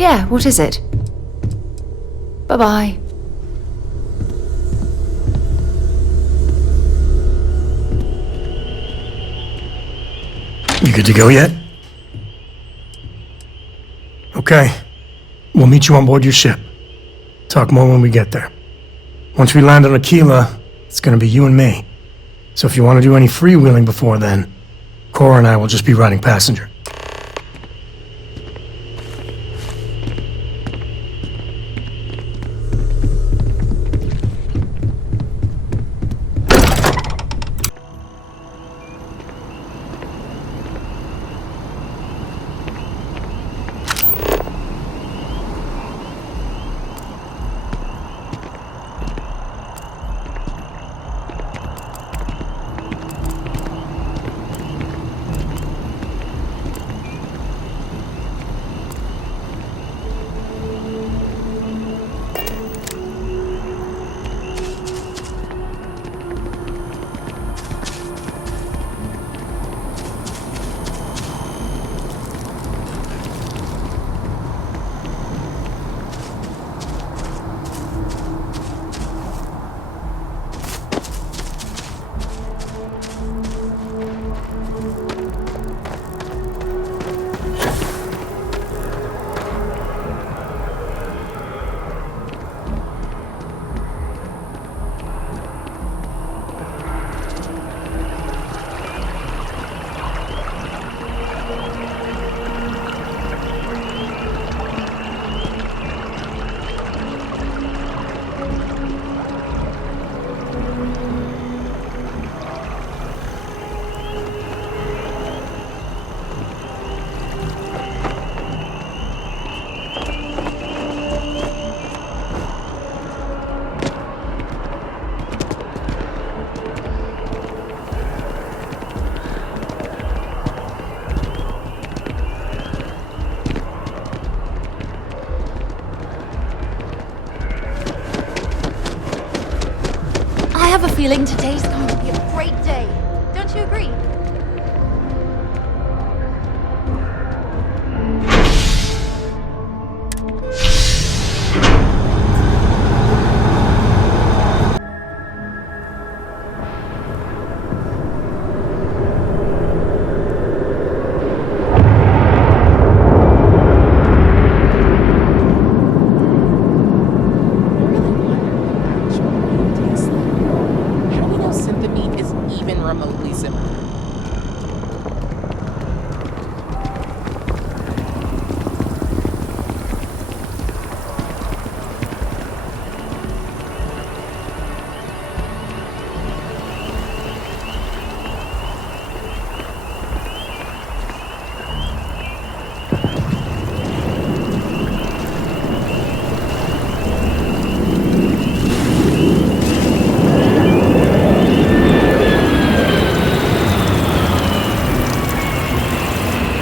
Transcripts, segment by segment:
Yeah, what is it? Bye-bye. You good to go yet? Okay. We'll meet you on board your ship. Talk more when we get there. Once we land on Aquila, it's gonna be you and me. So if you want to do any freewheeling before then, Cora and I will just be riding passenger. I have a feeling today's going to be a great day. Don't you agree? Remotely similar.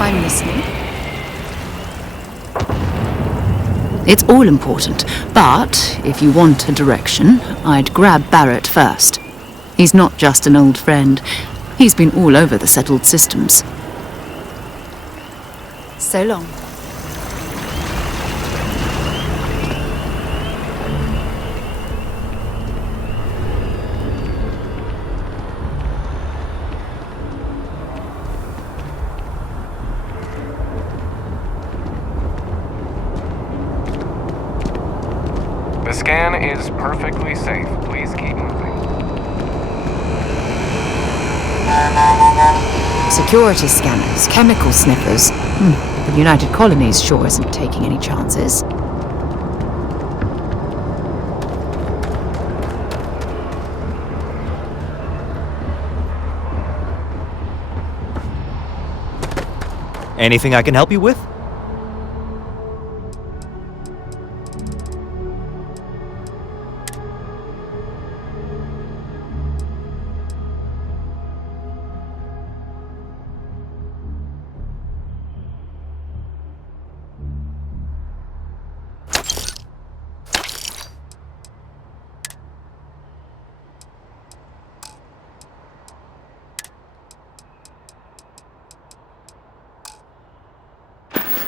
I'm listening. It's all important, but if you want a direction, I'd grab Barrett first. He's not just an old friend. He's been all over the settled systems. So long. The scan is perfectly safe. Please keep moving. Security scanners, chemical sniffers. The United Colonies sure isn't taking any chances. Anything I can help you with?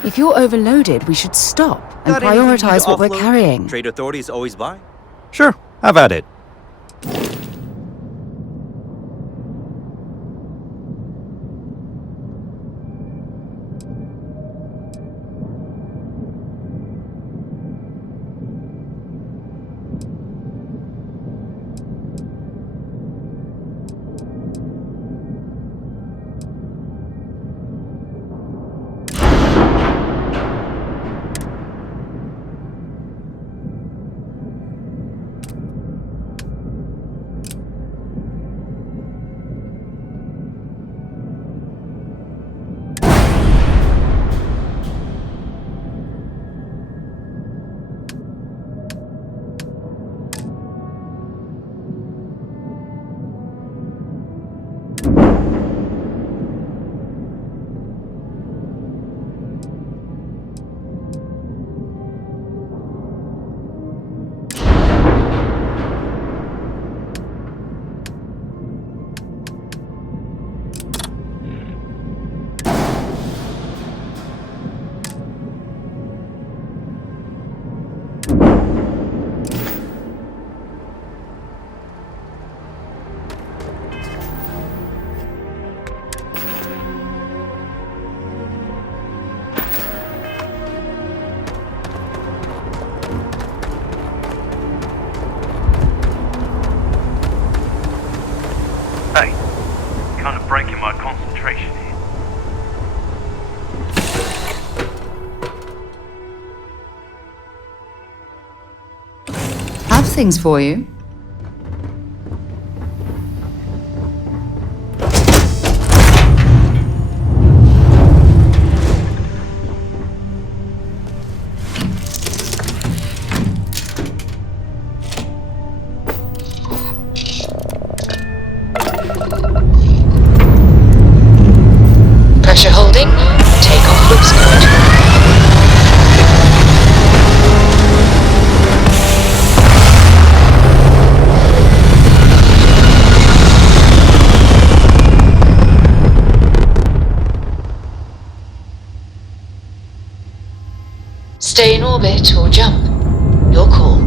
If you're overloaded, we should stop and Got anything you need to prioritize what we're offload? carrying. Trade authorities always buy? Sure, have at it. Hey, kind of breaking my concentration here. Have things for you. Pressure holding. Takeoff looks good. Stay in orbit or jump. Your call.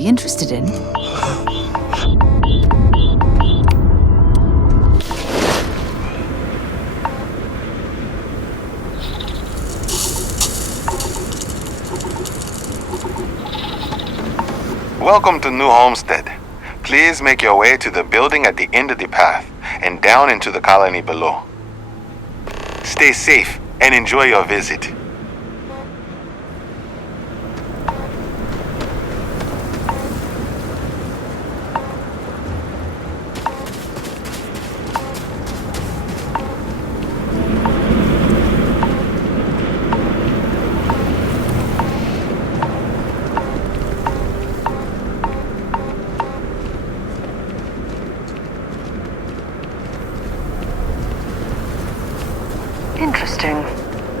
be interested in. Welcome to New Homestead. Please make your way to the building at the end of the path and down into the colony below. Stay safe and enjoy your visit. Interesting.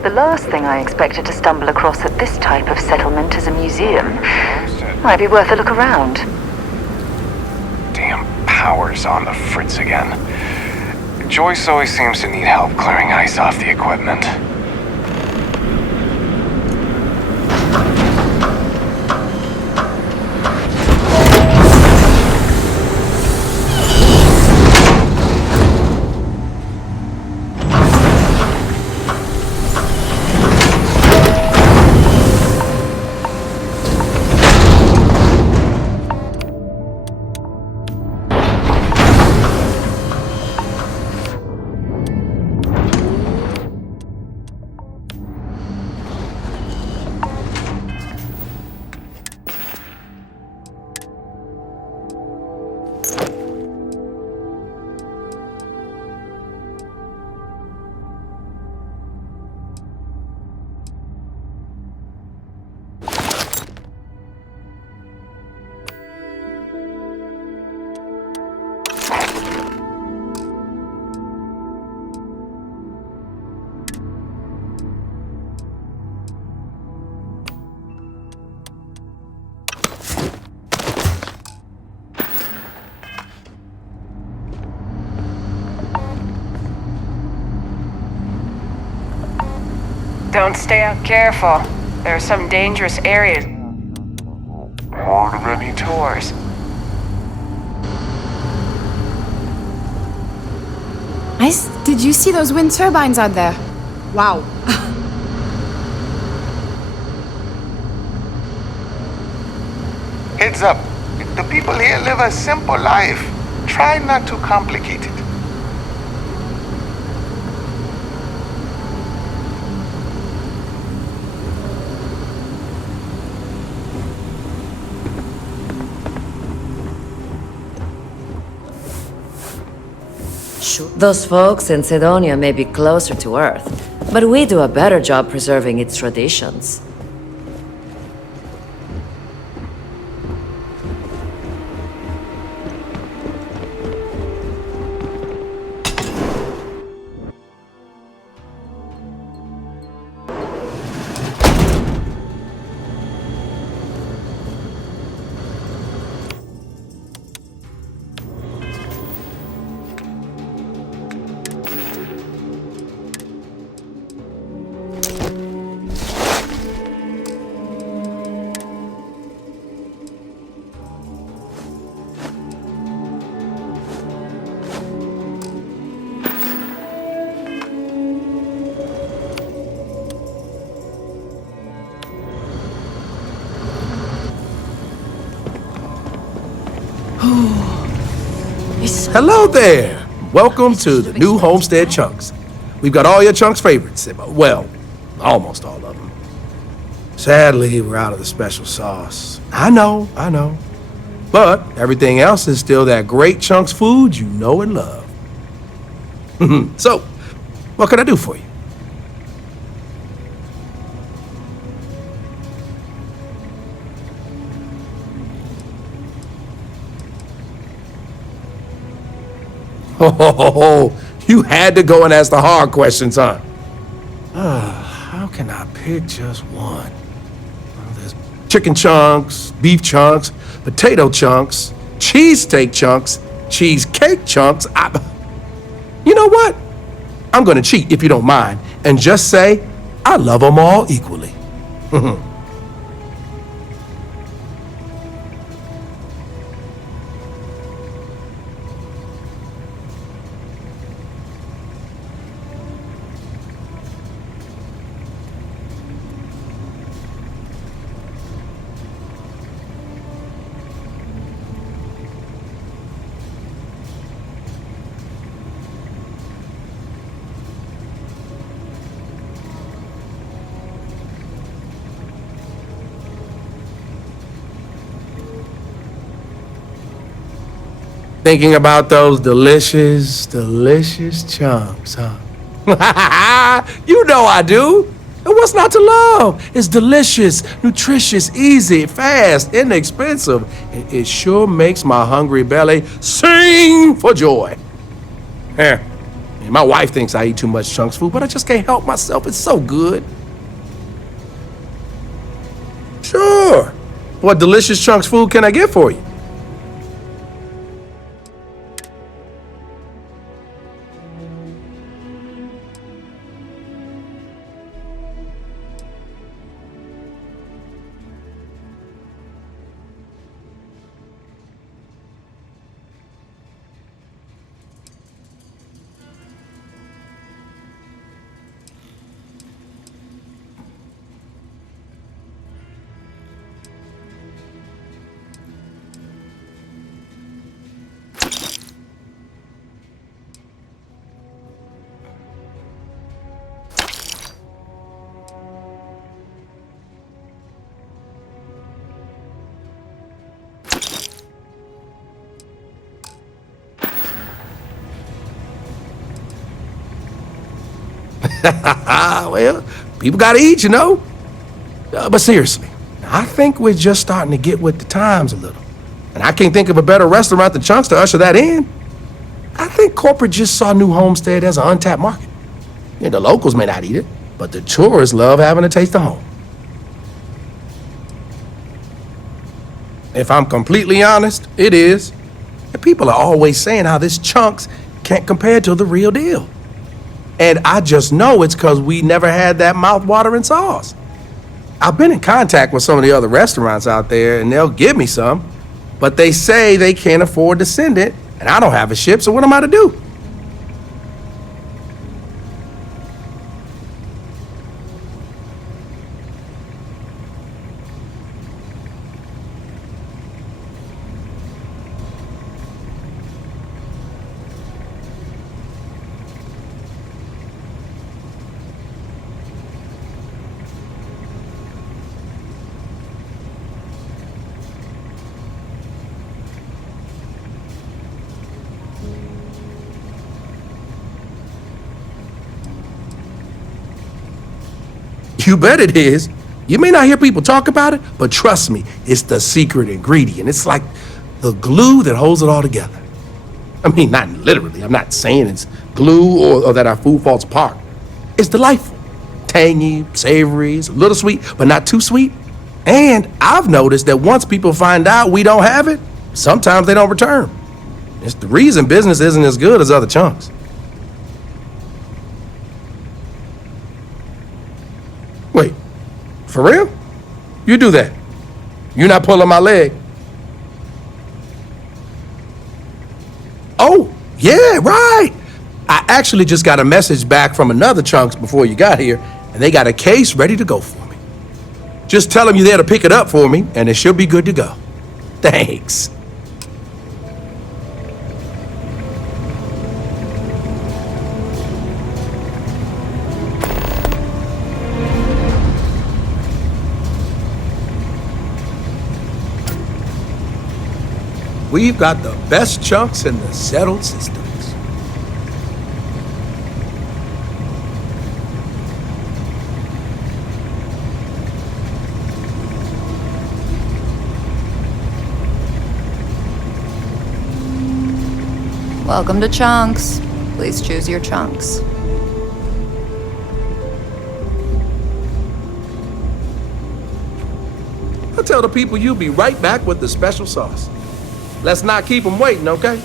The last thing I expected to stumble across at this type of settlement is a museum. Might be worth a look around. Damn power's on the fritz again. Joyce always seems to need help clearing ice off the equipment. Don't stay out careful. There are some dangerous areas. Already tours. Nice. Did you see those wind turbines out there? Wow. Heads up. The people here live a simple life. Try not to complicate it. Those folks in Sidonia may be closer to Earth, but we do a better job preserving its traditions. Hello there! Welcome to the New Homestead Chunks. We've got all your Chunks favorites. Well, almost all of them. Sadly, we're out of the special sauce. I know. But everything else is still that great Chunks food you know and love. So, what can I do for you? Oh, you had to go and ask the hard questions, huh? How can I pick just one? Well, there's chicken chunks, beef chunks, potato chunks, cheesesteak chunks, cheesecake chunks. You know what? I'm gonna cheat if you don't mind and just say I love them all equally. Thinking about those delicious, delicious chunks, huh? You know I do. And what's not to love? It's delicious, nutritious, easy, fast, inexpensive. And it sure makes my hungry belly sing for joy. Here. My wife thinks I eat too much chunks food, but I just can't help myself. It's so good. Sure. What delicious chunks food can I get for you? Well, people gotta eat, you know? But seriously, I think we're just starting to get with the times a little. And I can't think of a better restaurant than Chunks to usher that in. I think corporate just saw New Homestead as an untapped market. Yeah, the locals may not eat it, but the tourists love having a taste of home. If I'm completely honest, it is. And people are always saying how this Chunks can't compare to the real deal. And I just know it's because we never had that mouth-watering sauce. I've been in contact with some of the other restaurants out there, and they'll give me some, but they say they can't afford to send it, and I don't have a ship, so what am I to do? You bet it is. You may not hear people talk about it, but trust me, it's the secret ingredient. It's like the glue that holds it all together. I mean, not literally. I'm not saying it's glue or that our food falls apart. It's delightful. Tangy, savory, it's a little sweet, but not too sweet. And I've noticed that once people find out we don't have it, sometimes they don't return. It's the reason business isn't as good as other chunks. Wait, for real? You do that? You're not pulling my leg? Oh, yeah, right. I actually just got a message back from another Chunks before you got here, and they got a case ready to go for me. Just tell them you're there to pick it up for me, and it should be good to go. Thanks. We've got the best chunks in the settled systems. Welcome to Chunks. Please choose your chunks. I'll tell the people you'll be right back with the special sauce. Let's not keep them waiting, okay?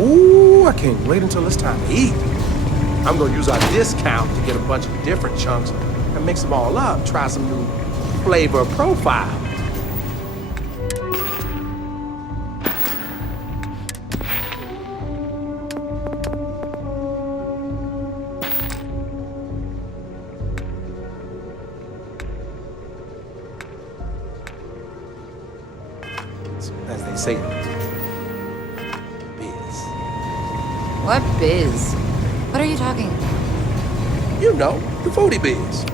Ooh, I can't wait until it's time to eat. I'm gonna use our discount to get a bunch of different chunks and mix them all up, try some new flavor profile. As they say, biz. What biz? What are you talking about? You know, the foodie biz.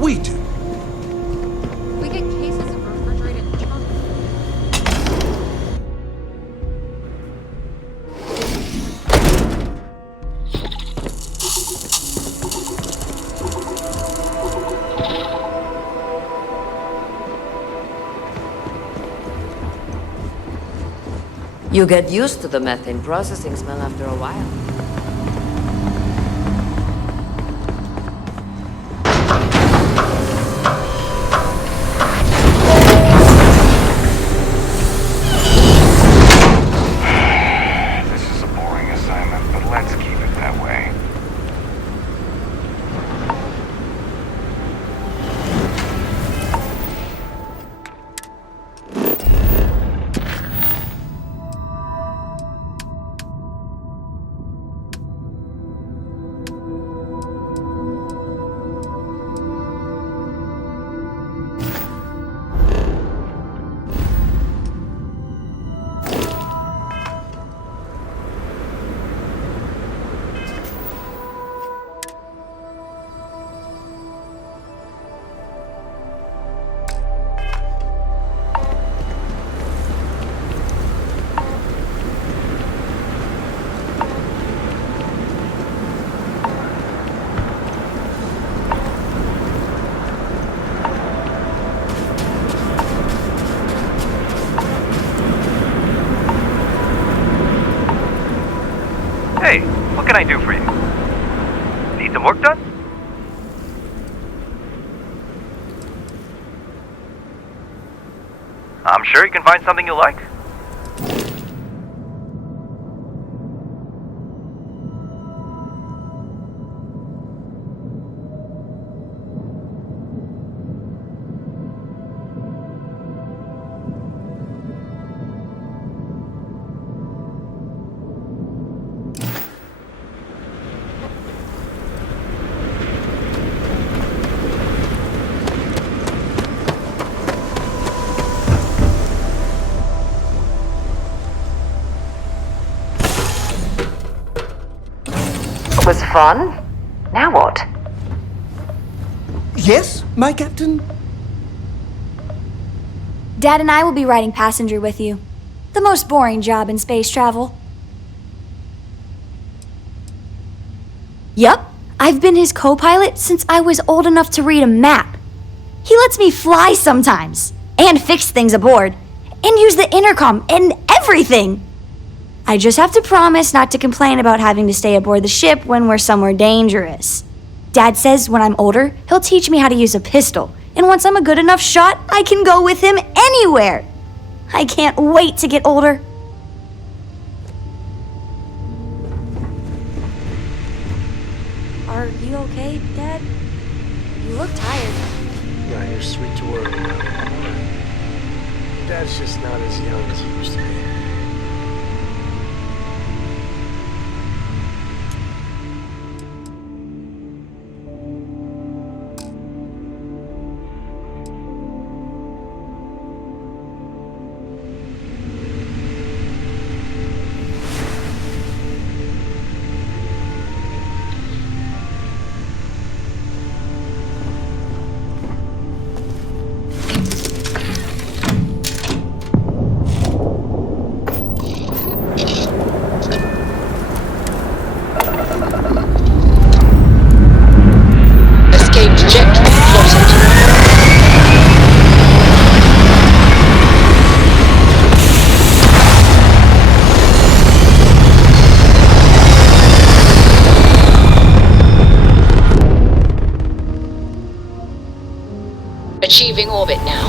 We do. We get cases of refrigerated chocolate. You get used to the methane processing smell after a while. This is a boring assignment, but let's keep it that way. Hey, what can I do for you? Need some work done? I'm sure you can find something you like. Was fun? Now what? Yes, my captain? Dad and I will be riding passenger with you. The most boring job in space travel. Yup, I've been his co-pilot since I was old enough to read a map. He lets me fly sometimes, and fix things aboard, and use the intercom and everything. I just have to promise not to complain about having to stay aboard the ship when we're somewhere dangerous. Dad says when I'm older, he'll teach me how to use a pistol, and once I'm a good enough shot, I can go with him anywhere. I can't wait to get older. Are you okay, Dad? You look tired. Yeah, you're sweet to work. Dad's just not as young as he used to be. Achieving orbit now.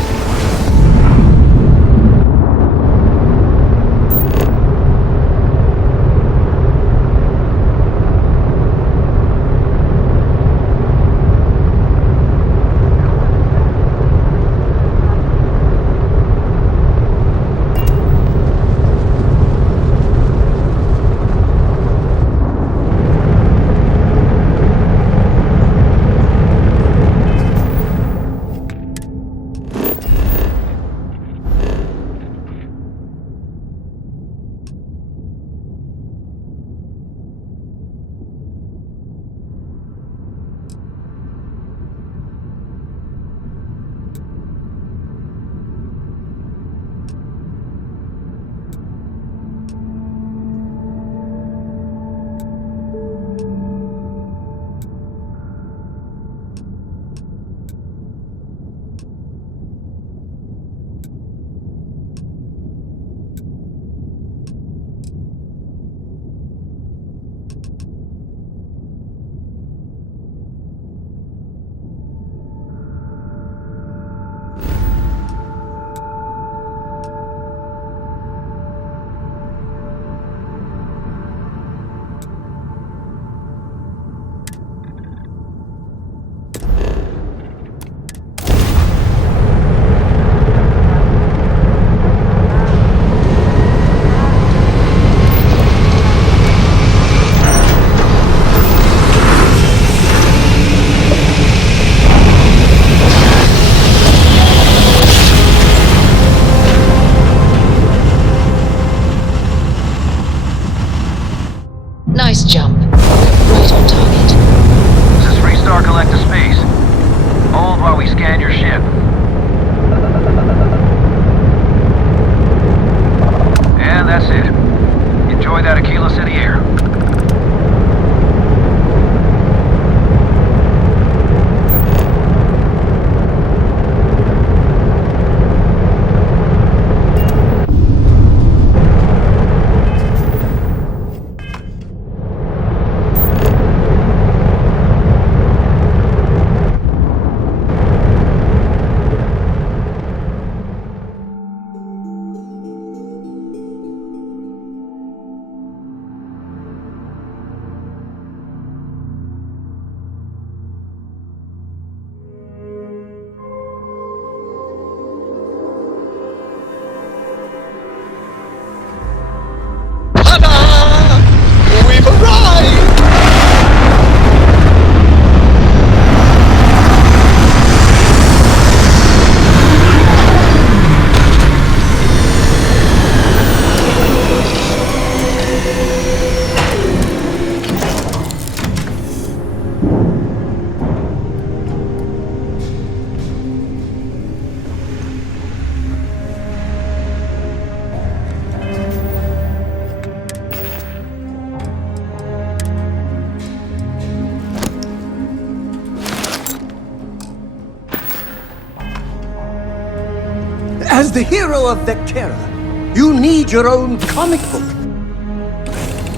As the hero of Vectera, you need your own comic book.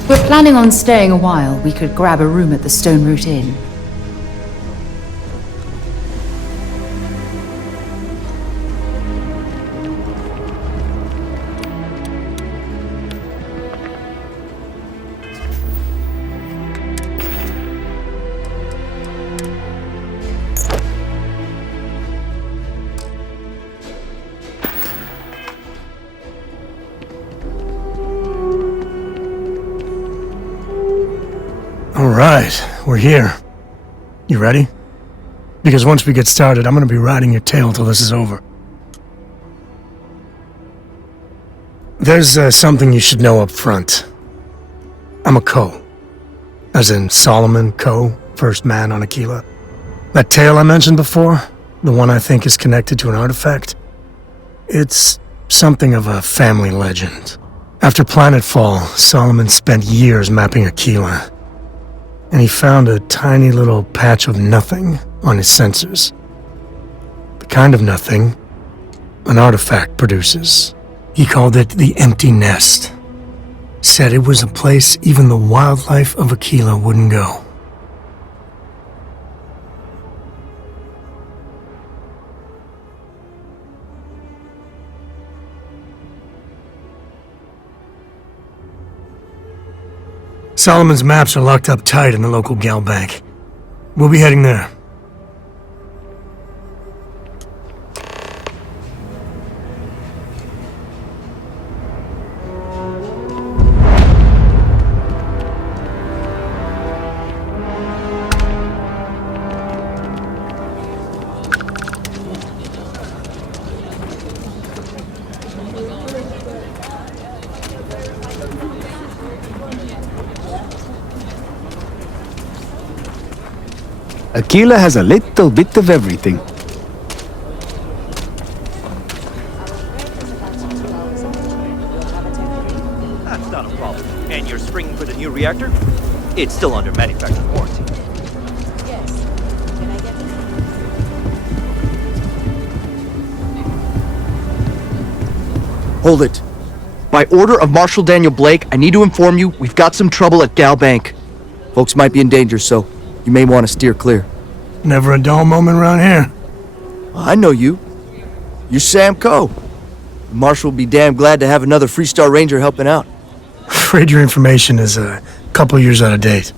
We're planning on staying a while. We could grab a room at the Stone Root Inn. Alright, we're here. You ready? Because once we get started, I'm gonna be riding your tail till this is over. There's something you should know up front. I'm a Co. As in Solomon Co., first man on Aquila. That tale I mentioned before, the one I think is connected to an artifact, it's something of a family legend. After Planetfall, Solomon spent years mapping Aquila, and he found a tiny little patch of nothing on his sensors. The kind of nothing an artifact produces. He called it the Empty Nest. Said it was a place even the wildlife of Aquila wouldn't go. Solomon's maps are locked up tight in the local gal bank. We'll be heading there. Aquila has a little bit of everything. That's not a problem. And your spring for the new reactor? It's still under manufacturer warranty. Hold it. By order of Marshal Daniel Blake, I need to inform you we've got some trouble at Gal Bank. Folks might be in danger, so you may want to steer clear. Never a dull moment around here. I know you. You're Sam Coe. The Marshal will be damn glad to have another Freestar Ranger helping out. Afraid your information is a couple years out of date.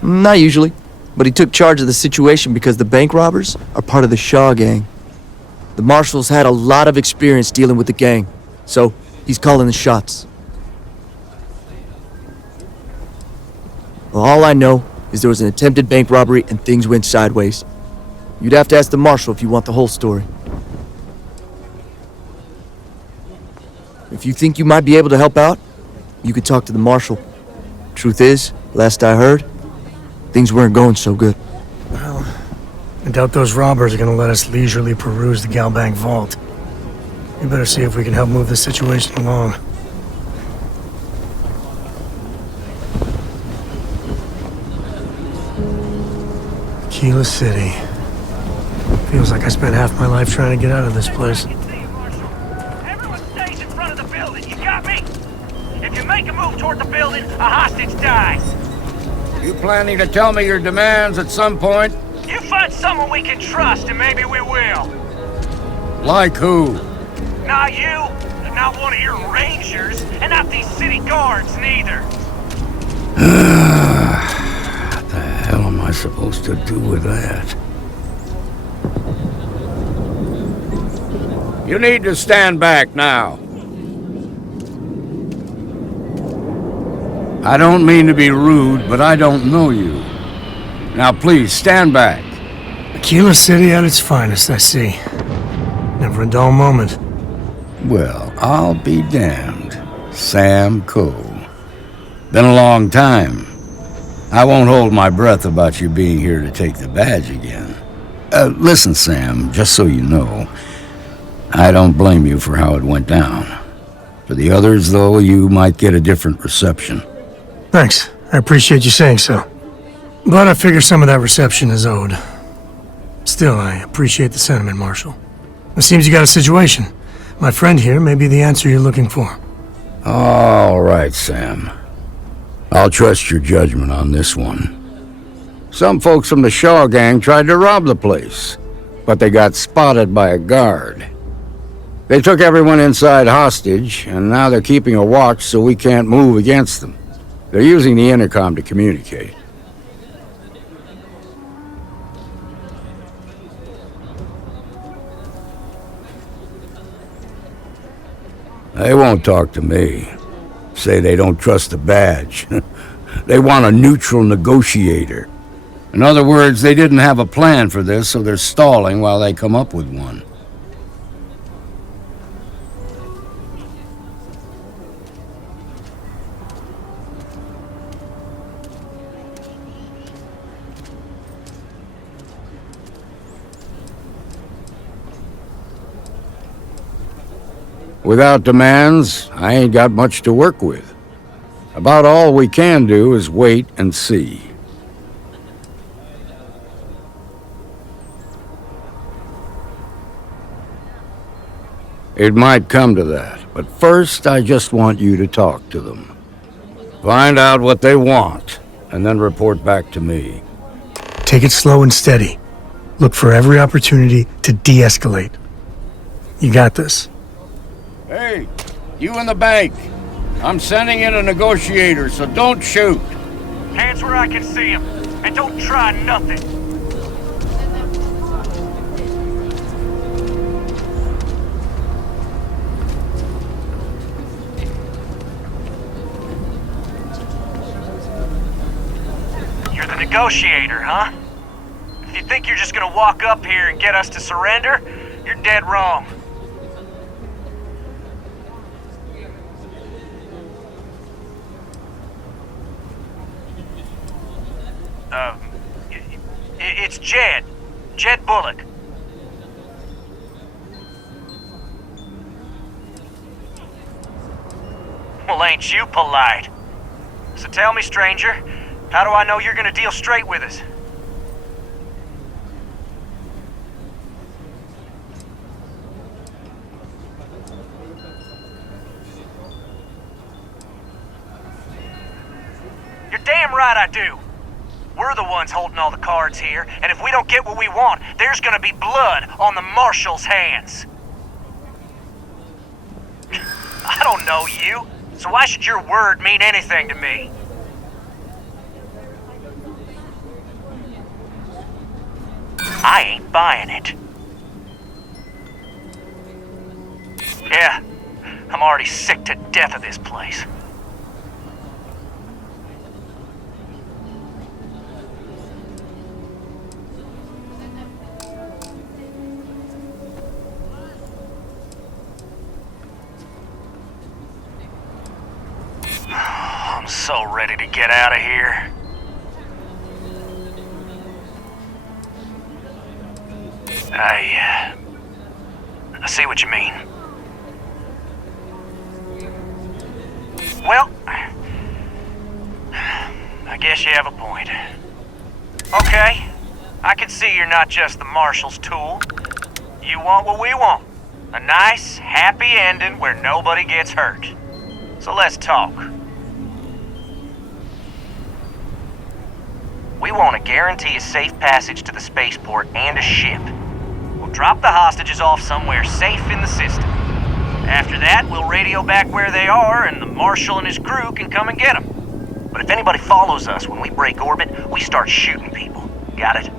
Not usually, but he took charge of the situation because the bank robbers are part of the Shaw gang. The Marshal's had a lot of experience dealing with the gang, so he's calling the shots. Well, all I know is there was an attempted bank robbery and things went sideways. You'd have to ask the Marshal if you want the whole story. If you think you might be able to help out, you could talk to the Marshal. Truth is, last I heard, things weren't going so good. Well, I doubt those robbers are gonna let us leisurely peruse the Galbank vault. We better see if we can help move this situation along. Aquila City. Feels like I spent half my life trying to get out of this place. Everyone stays in front of the building, you got me? If you make a move toward the building, a hostage dies. You planning to tell me your demands at some point? You find someone we can trust, and maybe we will. Like who? Not you, not one of your rangers, and not these city guards, neither. What the hell am I supposed to do with that? You need to stand back now. I don't mean to be rude, but I don't know you. Now please, stand back. Aquila City at its finest, I see. Never a dull moment. Well, I'll be damned. Sam Coe. Been a long time. I won't hold my breath about you being here to take the badge again. Listen, Sam, just so you know, I don't blame you for how it went down. For the others, though, you might get a different reception. Thanks. I appreciate you saying so. But I figure some of that reception is owed. Still, I appreciate the sentiment, Marshal. It seems you got a situation. My friend here may be the answer you're looking for. All right, Sam. I'll trust your judgment on this one. Some folks from the Shaw gang tried to rob the place, but they got spotted by a guard. They took everyone inside hostage, and now they're keeping a watch so we can't move against them. They're using the intercom to communicate. They won't talk to me. Say they don't trust the badge. They want a neutral negotiator. In other words, they didn't have a plan for this, so they're stalling while they come up with one. Without demands, I ain't got much to work with. About all we can do is wait and see. It might come to that, but first I just want you to talk to them. Find out what they want, and then report back to me. Take it slow and steady. Look for every opportunity to de-escalate. You got this. Hey, you in the bank. I'm sending in a negotiator, so don't shoot. Hands where I can see him, and don't try nothing. You're the negotiator, huh? If you think you're just gonna walk up here and get us to surrender, you're dead wrong. It's Jed. Jed Bullock. Well, ain't you polite? So tell me, stranger, how do I know you're gonna deal straight with us? You're damn right I do. We're the ones holding all the cards here, and if we don't get what we want, there's gonna be blood on the Marshal's hands. I don't know you, so why should your word mean anything to me? I ain't buying it. Yeah, I'm already sick to death of this place. I'm so ready to get out of here. I see what you mean. Well, I guess you have a point. Okay, I can see you're not just the Marshal's tool. You want what we want. A nice, happy ending where nobody gets hurt. So let's talk. We want to guarantee a safe passage to the spaceport and a ship. We'll drop the hostages off somewhere safe in the system. After that, we'll radio back where they are, and the Marshal and his crew can come and get them. But if anybody follows us when we break orbit, we start shooting people. Got it?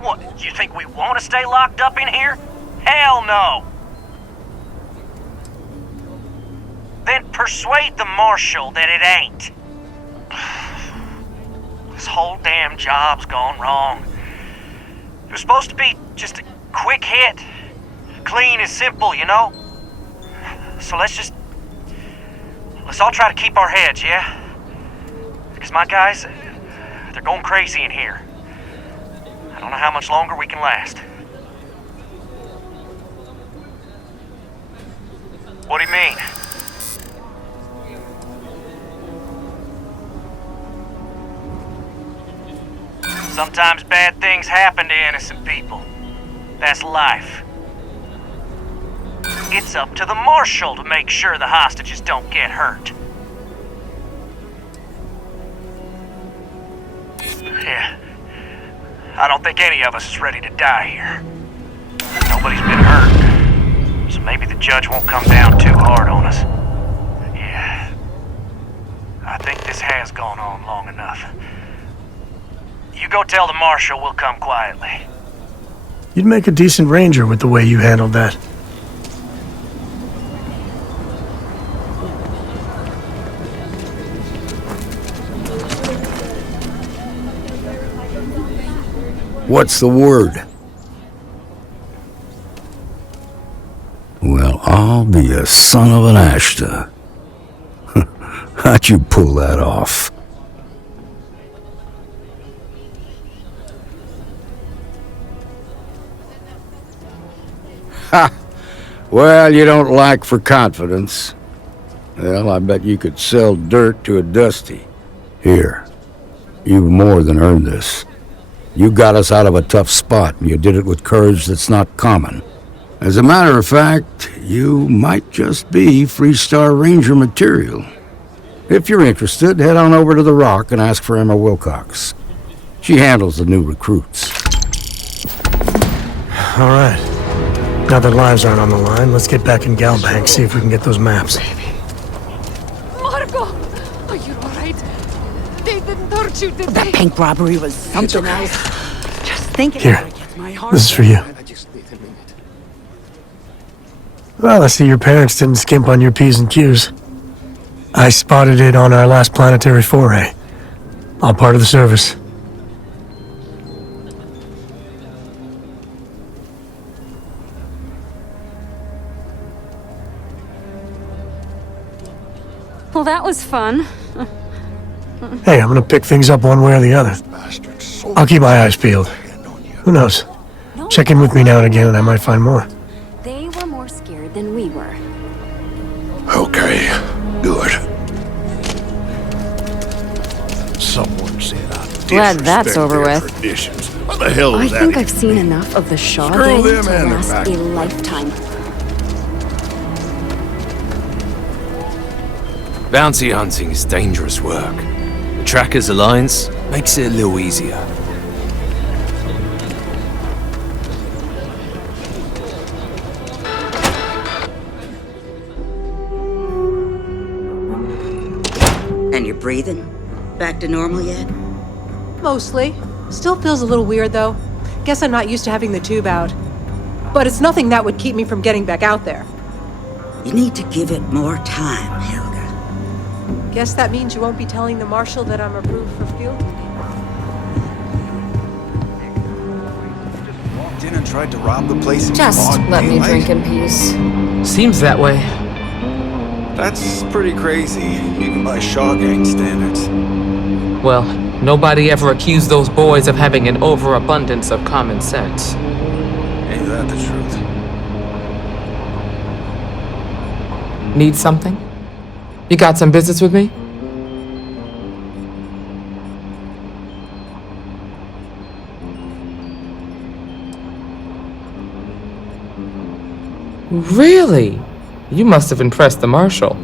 What, you think we want to stay locked up in here? Hell no! Then persuade the Marshal that it ain't. This whole damn job's gone wrong. It was supposed to be just a quick hit. Clean and simple, you know? So let's let's all try to keep our heads, yeah? Because my guys, they're going crazy in here. I don't know how much longer we can last. What do you mean? Sometimes bad things happen to innocent people. That's life. It's up to the Marshal to make sure the hostages don't get hurt. Yeah. I don't think any of us is ready to die here. Nobody's been hurt. So maybe the judge won't come down too hard on us. Yeah. I think this has gone on long enough. You go tell the Marshal we'll come quietly. You'd make a decent ranger with the way you handled that. What's the word? Well, I'll be a son of an Ashta. How'd you pull that off? Ha! Well, you don't lack for confidence. Well, I bet you could sell dirt to a Dusty. Here, you've more than earned this. You got us out of a tough spot, and you did it with courage that's not common. As a matter of fact, you might just be Freestar Ranger material. If you're interested, head on over to the Rock and ask for Emma Wilcox. She handles the new recruits. All right. Now that lives aren't on the line, let's get back in Galbank, see if we can get those maps. Marco! Are you alright? They didn't hurt you, did they? That bank robbery was something else. Just thinking Here, about it gets my heart. this is for you. Well, I see your parents didn't skimp on your P's and Q's. I spotted it on our last planetary foray. All part of the service. Well, that was fun. Hey, I'm gonna pick things up one way or the other. I'll keep my eyes peeled. Who knows? Check in with me now and again and I might find more. They were more scared than we were. Okay, good. Someone said I Glad that's over with. traditions. What the hell I is that? think I've seen enough of the Shaw Screw gang them to and their last back. a lifetime. Bounty hunting is dangerous work. The Trackers Alliance makes it a little easier. And you're breathing? Back to normal yet? Mostly. Still feels a little weird, though. Guess I'm not used to having the tube out. But it's nothing that would keep me from getting back out there. You need to give it more time, Helga. Guess that means you won't be telling the Marshal that I'm approved for field duty. In and tried to rob the place in Just broad let me daylight? drink in peace. Seems that way. That's pretty crazy, even by Shaw gang standards. Well, nobody ever accused those boys of having an overabundance of common sense. Ain't that the truth? Need something? You got some business with me? Really? You must have impressed the Marshal.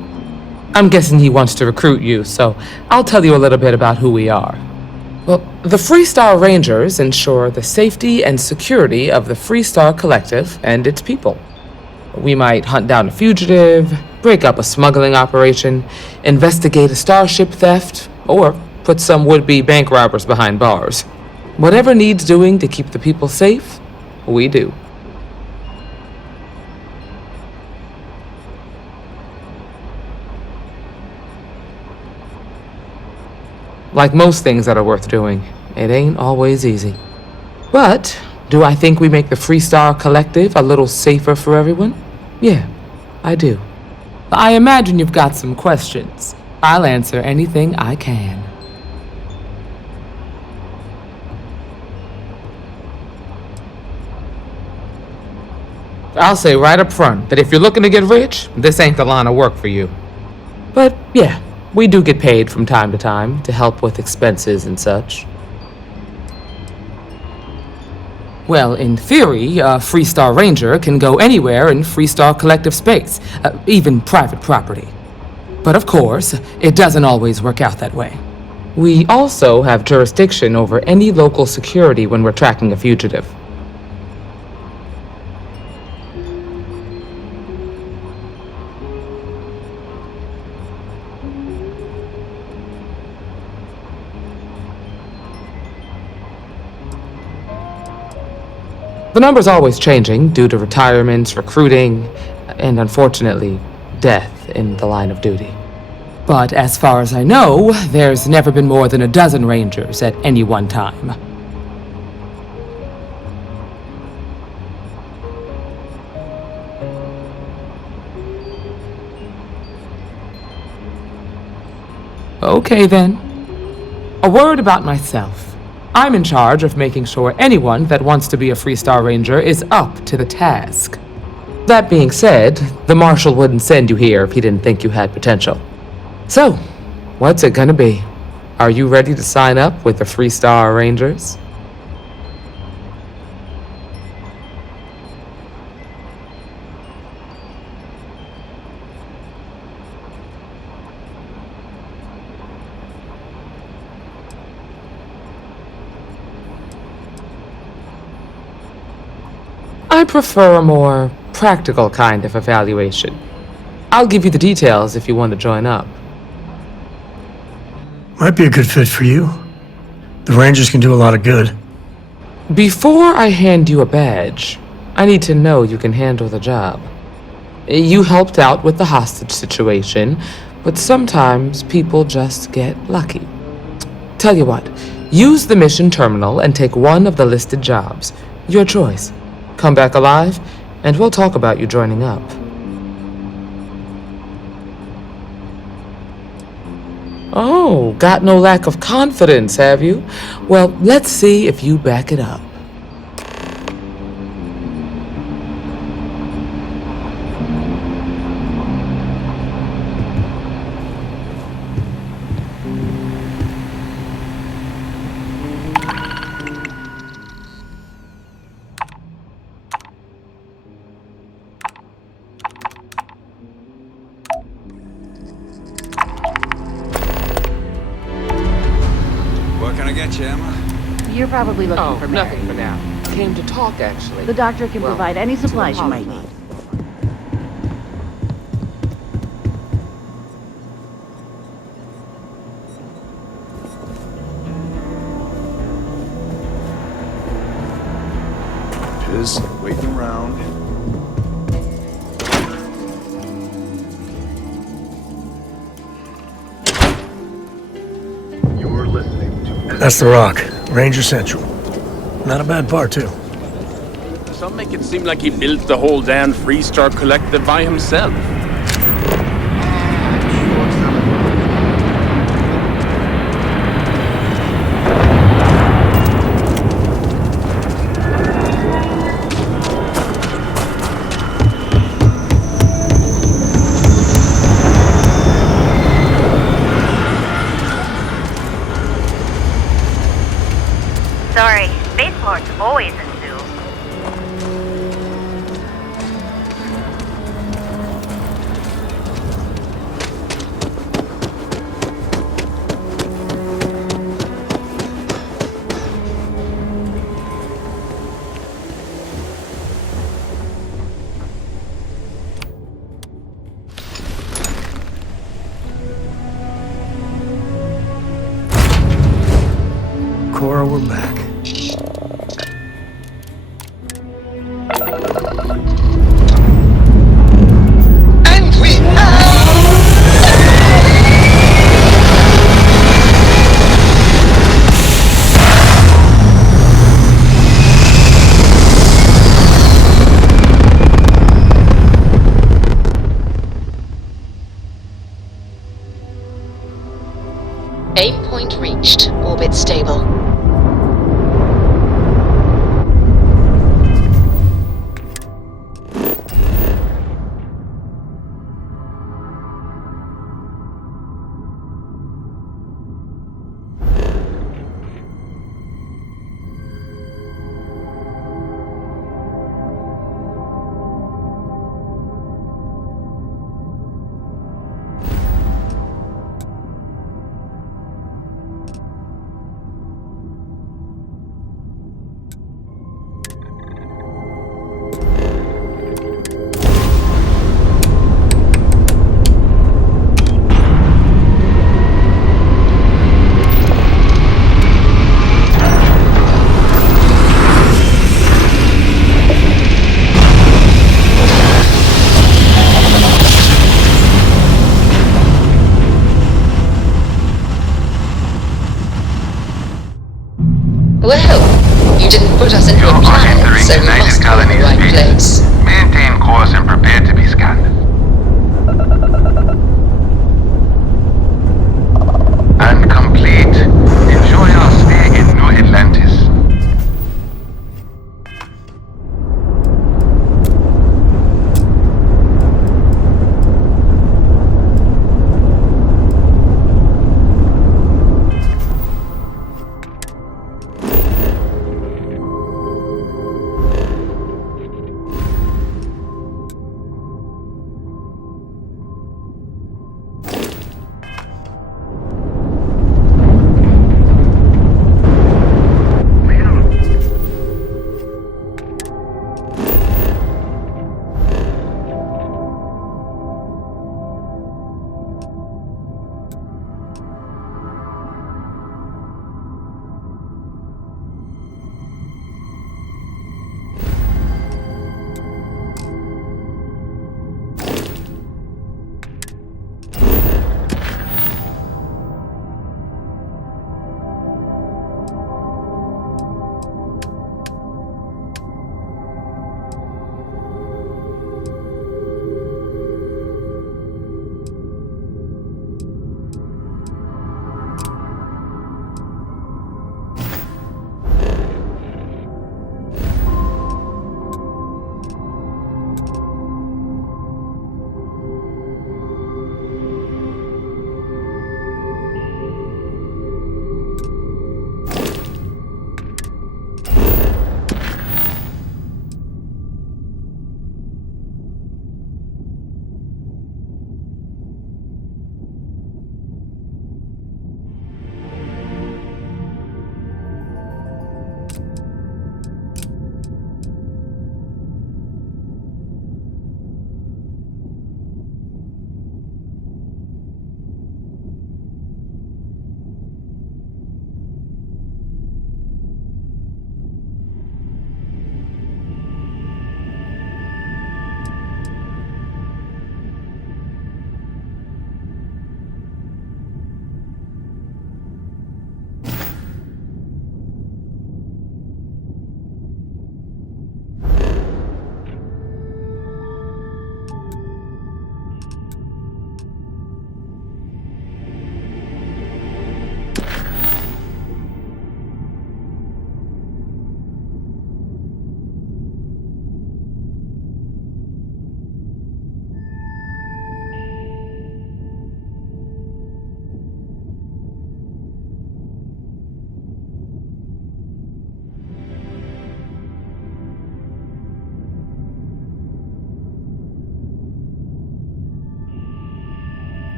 I'm guessing he wants to recruit you, so I'll tell you a little bit about who we are. Well, the Freestar Rangers ensure the safety and security of the Freestar Collective and its people. We might hunt down a fugitive, break up a smuggling operation, investigate a starship theft, or put some would-be bank robbers behind bars. Whatever needs doing to keep the people safe, we do. Like most things that are worth doing, it ain't always easy. But do I think we make the Freestar Collective a little safer for everyone? Yeah, I do. I imagine you've got some questions. I'll answer anything I can. I'll say right up front that if you're looking to get rich, this ain't the line of work for you. But yeah, we do get paid from time to time to help with expenses and such. Well, in theory, a Freestar Ranger can go anywhere in Freestar Collective space, even private property. But of course, it doesn't always work out that way. We also have jurisdiction over any local security when we're tracking a fugitive. The number's always changing due to retirements, recruiting, and unfortunately, death in the line of duty. But as far as I know, there's never been more than a dozen Rangers at any one time. Okay then. A word about myself. I'm in charge of making sure anyone that wants to be a Freestar Ranger is up to the task. That being said, the Marshal wouldn't send you here if he didn't think you had potential. So, what's it gonna be? Are you ready to sign up with the Freestar Rangers? I prefer a more practical kind of evaluation. I'll give you the details if you want to join up. Might be a good fit for you. The Rangers can do a lot of good. Before I hand you a badge, I need to know you can handle the job. You helped out with the hostage situation, but sometimes people just get lucky. Tell you what, use the mission terminal and take one of the listed jobs. Your choice. Come back alive, and we'll talk about you joining up. Oh, got no lack of confidence, have you? Well, let's see if you back it up. You're probably looking for Mary. Nothing for now. Came to talk, actually. The doctor can provide any supplies you might need. Just waiting around. You're listening to... That's the Rock. Ranger Central. Not a bad bar, too. Some make it seem like he built the whole damn Freestar Collective by himself. Sorry, spaceport's always a zoo. Cora, we're back. Aim point reached. Orbit stable. Well, you didn't put us into a planet, so we must be in the right place. Maintain course and prepare to be scanned. And complete. Enjoy our stay in New Atlantis.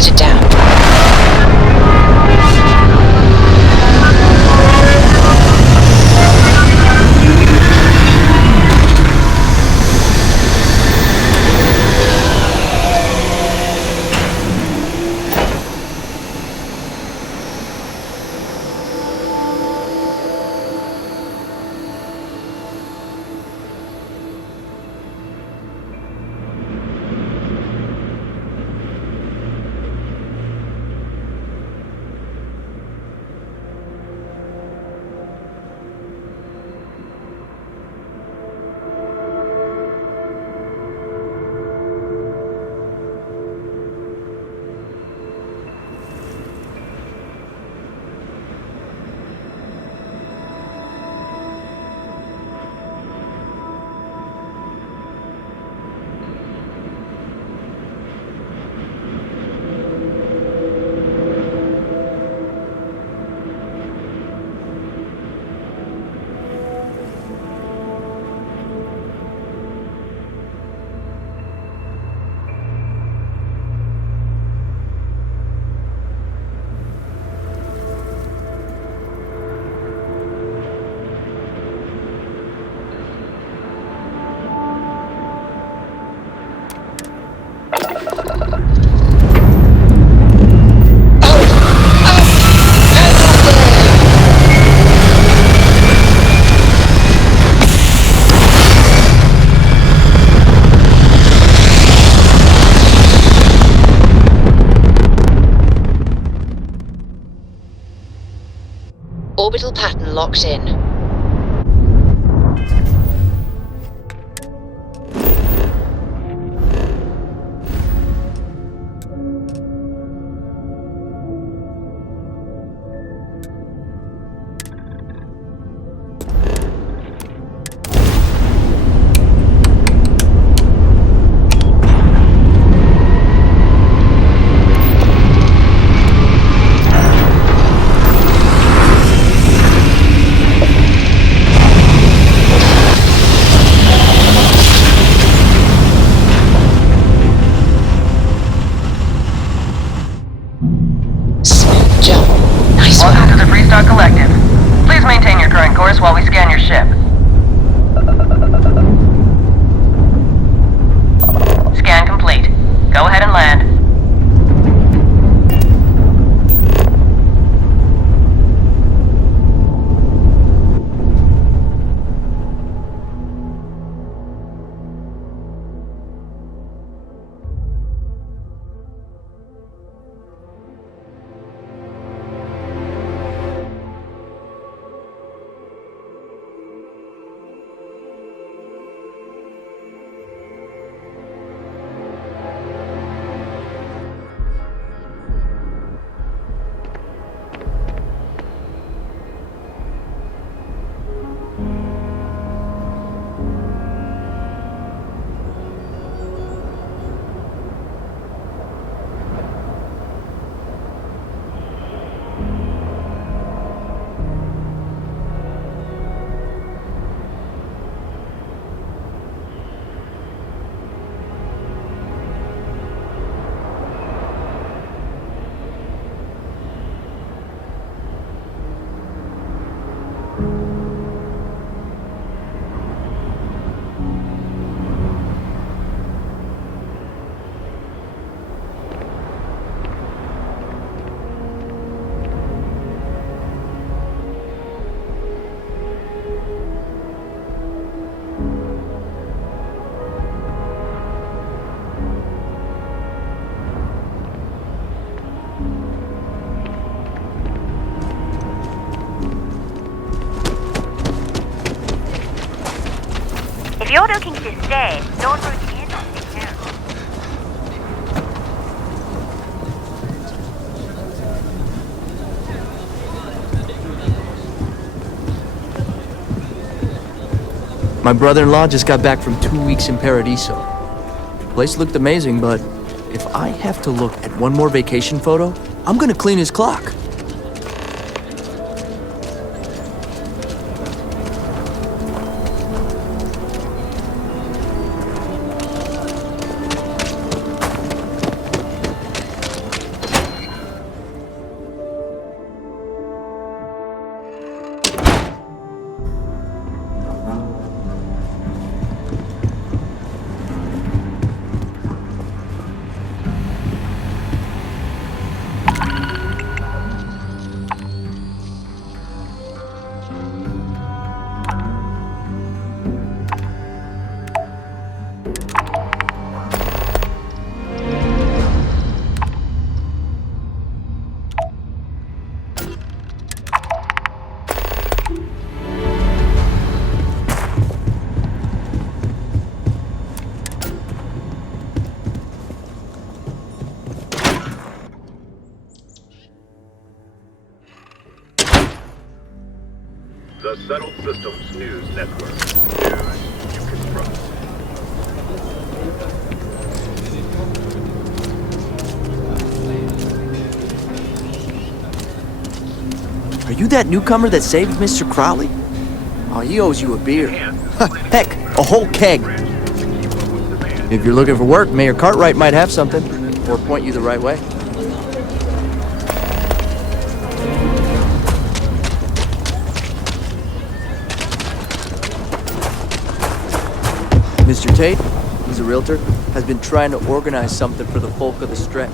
set it down. Orbital pattern locked in. Welcome to the Freestar Collective. Please maintain your current course while we scan your ship. Scan complete. Go ahead and land. If you're looking to stay, don't route in on it now. My brother-in-law just got back from 2 weeks in Paradiso. Place looked amazing, but if I have to look at one more vacation photo, I'm gonna clean his clock. Settled Systems News Network. News you can trust. Are you that newcomer that saved Mr. Crowley? Oh, he owes you a beer. Heck, a whole keg. If you're looking for work, Mayor Cartwright might have something, or point you the right way. Mr. Tate, he's a realtor, has been trying to organize something for the folk of the stretch.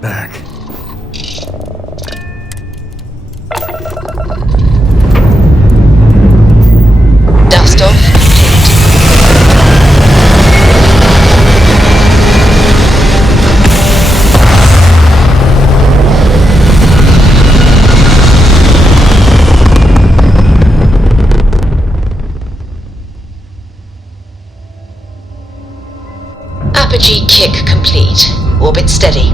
Back. Dust off. Apogee kick complete. Orbit steady.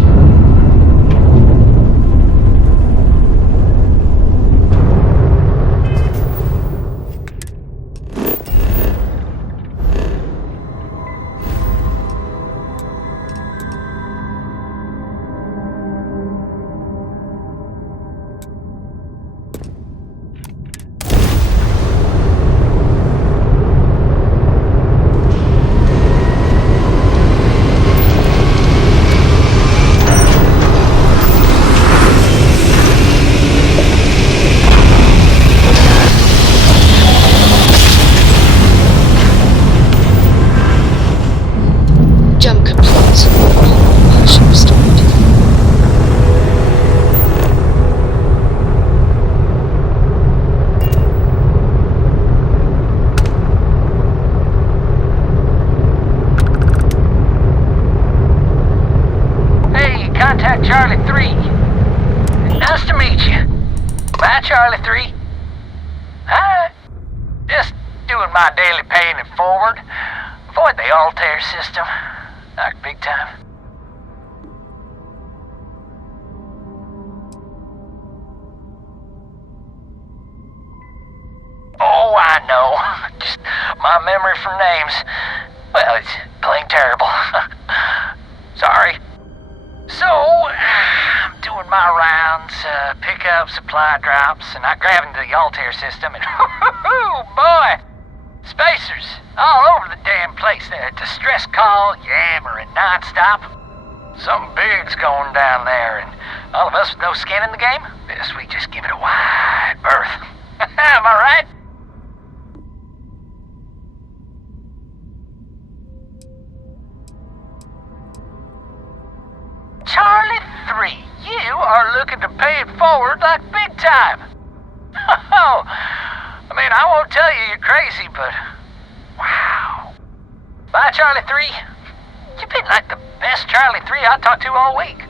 Jump complete. Marshal restored. Hey, contact Charlie 3. Nice to meet you. Bye, Charlie 3. Hi. Just doing my daily paying it forward. Avoid the Altair system. Like big time. Oh, I know. Just my memory for names. Well, it's plain terrible. Sorry. So, I'm doing my rounds, pick up supply drops, and I grab into the Altair system, and oh boy! Spacers all over the damn place. They're distress call, yammering nonstop. Something big's going down there, and all of us with no skin in the game, best we just give it a wide berth. Am I right? Charlie 3, you are looking to pay it forward like big time. Oh, I mean, I won't tell you you're crazy, but wow. Bye, Charlie 3. You've been like the best Charlie 3 I talked to all week.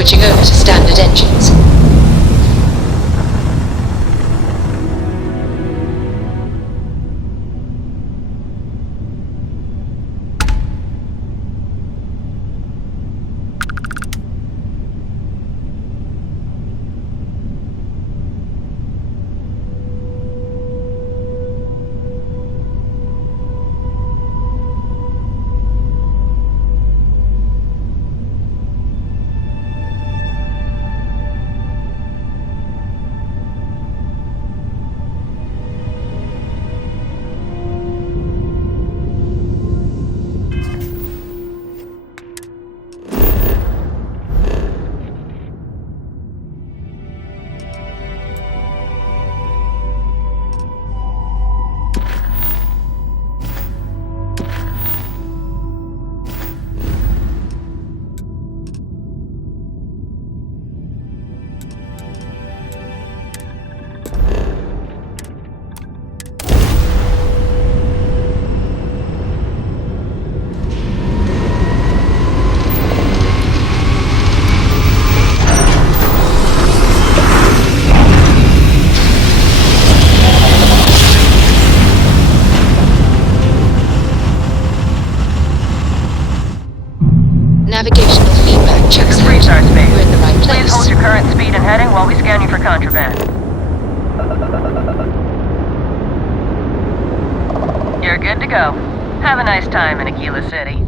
switching over to standard engines. Navigational feedback checks out. Freestart space. We're in the right place. Please hold your current speed and heading while we scan you for contraband. You're good to go. Have a nice time in Aquila City.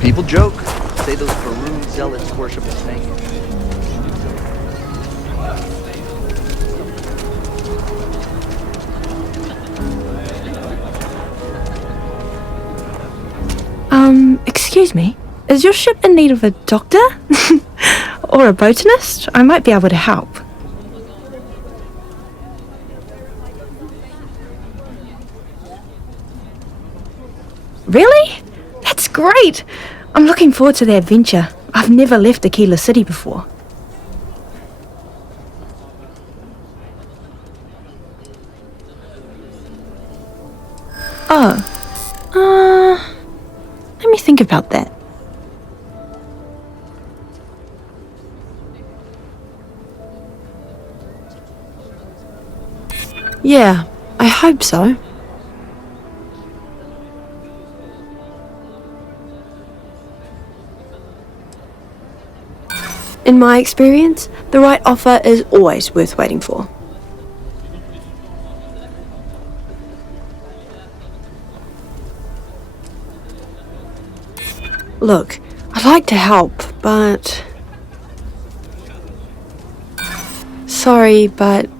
People joke, say those Faroon zealots worship a snake. Excuse me? Is your ship in need of a doctor? Or a botanist? I might be able to help. Really? That's great! I'm looking forward to the adventure. I've never left Aquila City before. Oh. Let me think about that. Yeah, I hope so. In my experience, the right offer is always worth waiting for. Look, I'd like to help, but... Sorry, but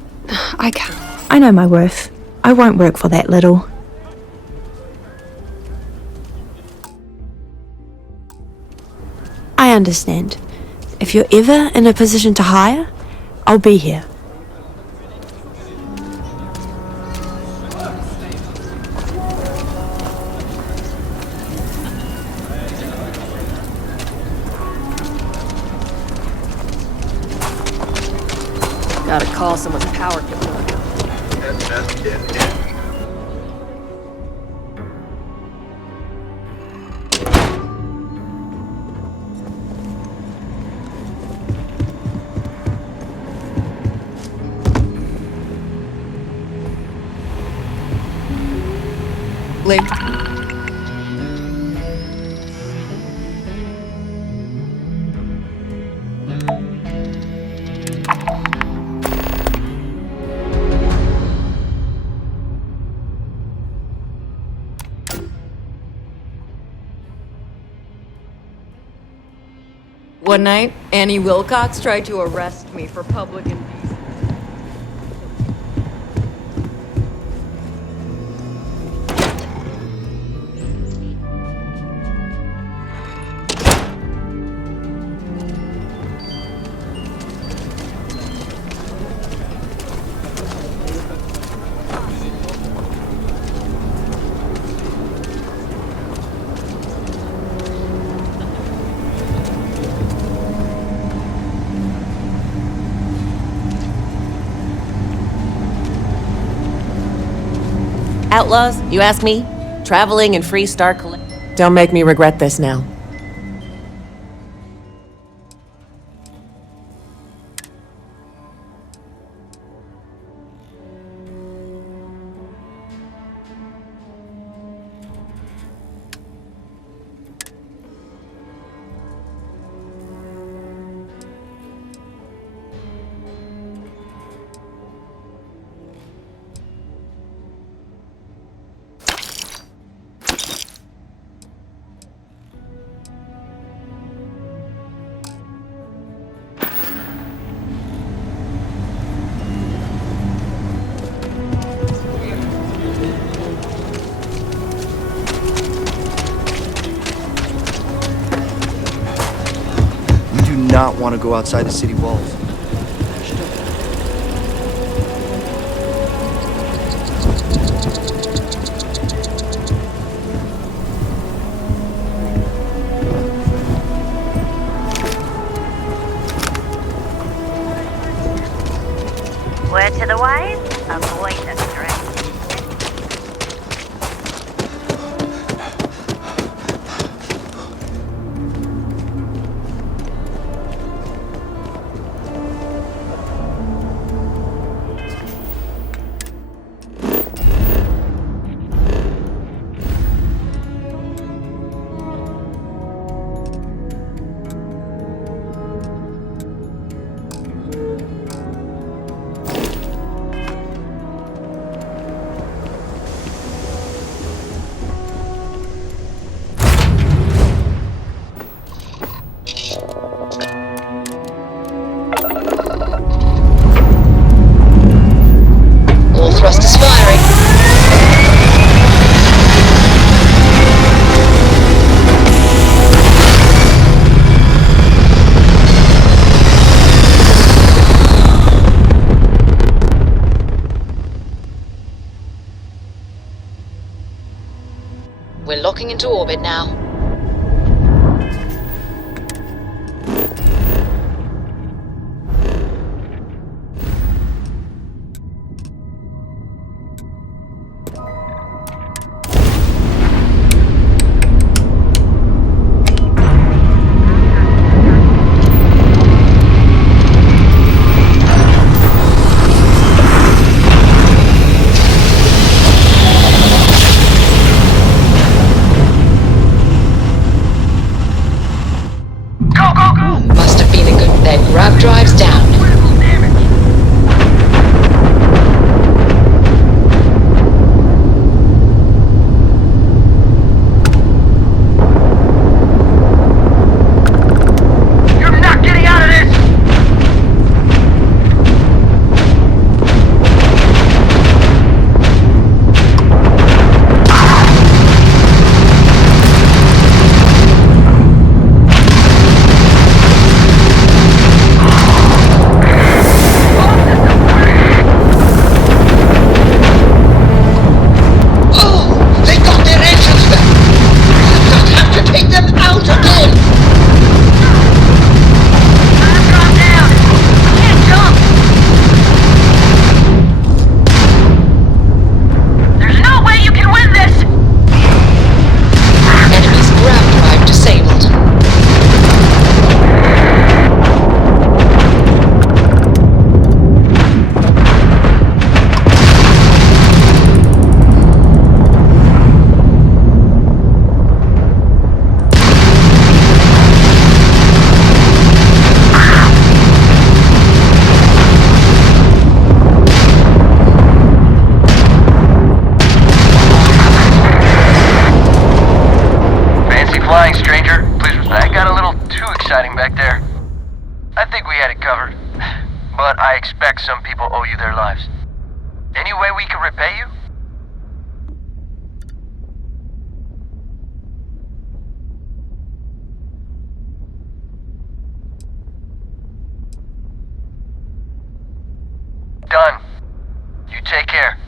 I can't. I know my worth. I won't work for that little. I understand. If you're ever in a position to hire, I'll be here. Gotta call someone's power kit. quickly. One night, Annie Wilcox tried to arrest me for public indecency. Outlaws, you ask me? Traveling in Free Star Collect. Don't make me regret this now. Not want to go outside the city walls. Word to the wise, avoid the stray. All thrusters firing. We're locking into orbit now. like some people owe you their lives. Any way we can repay you? Done. You take care.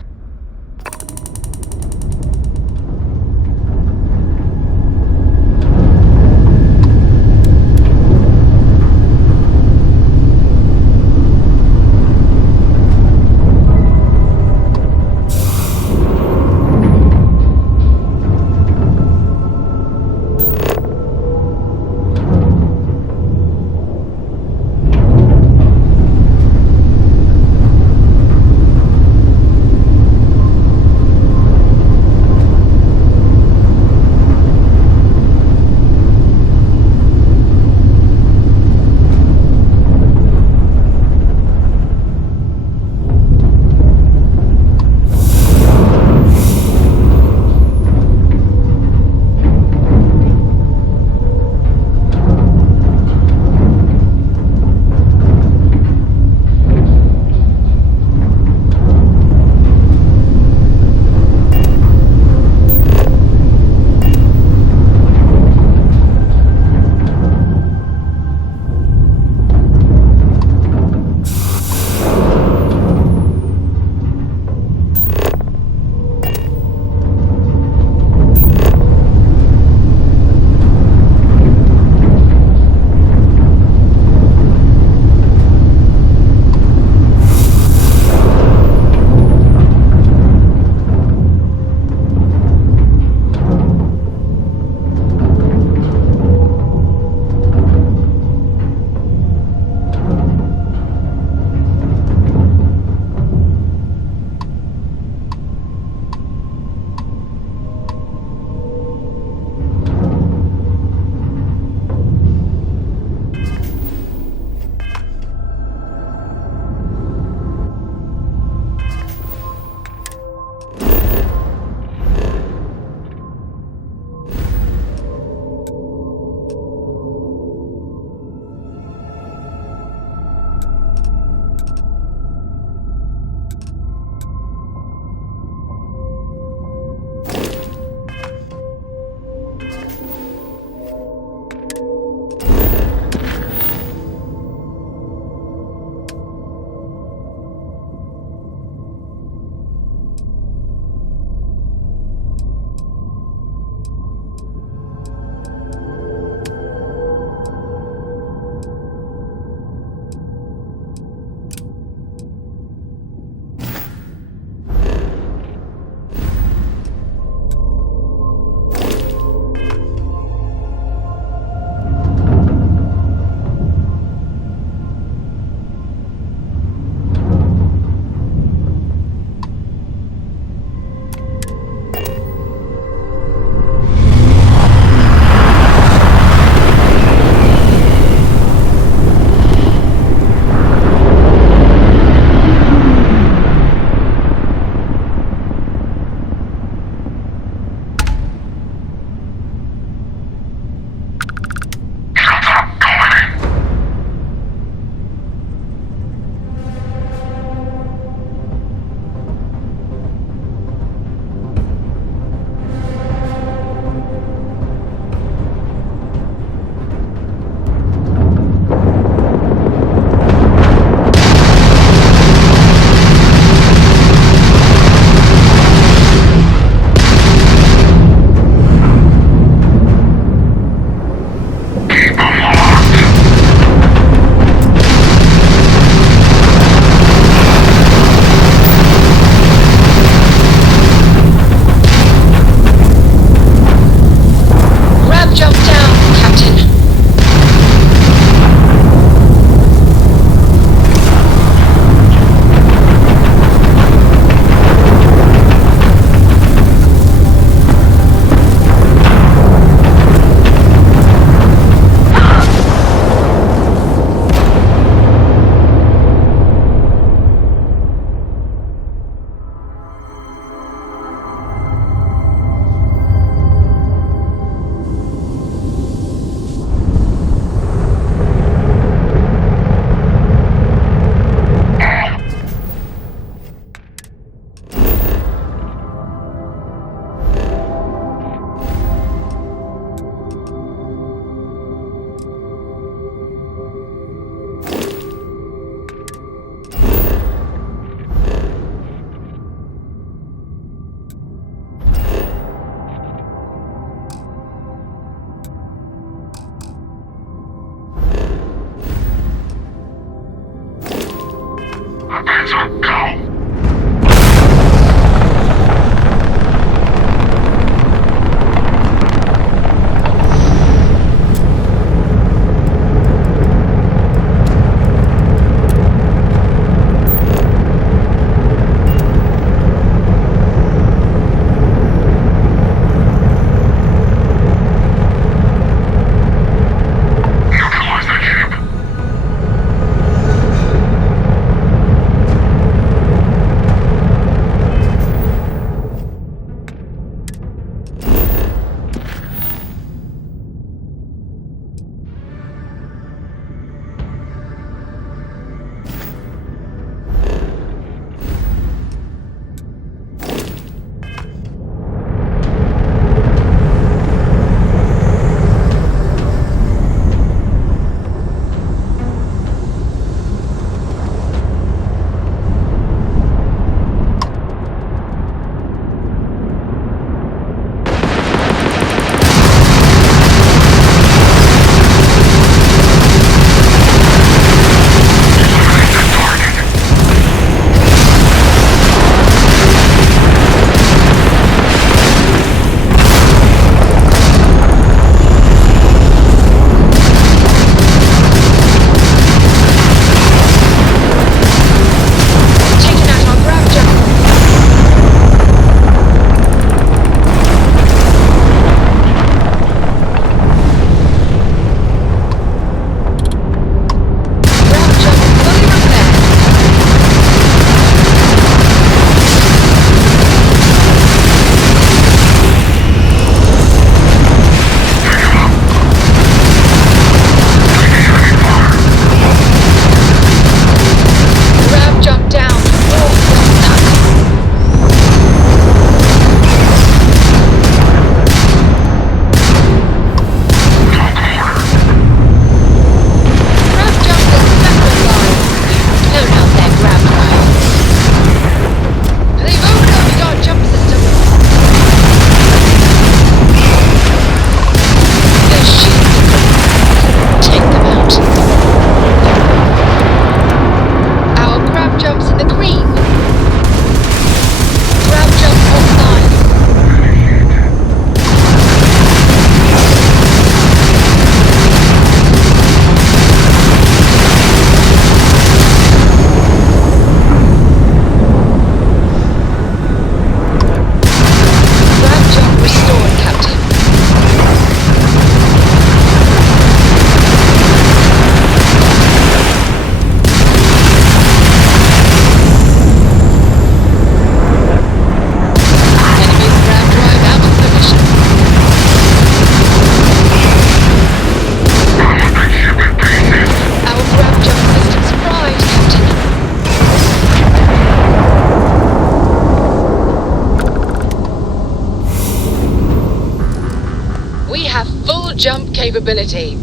jump capability.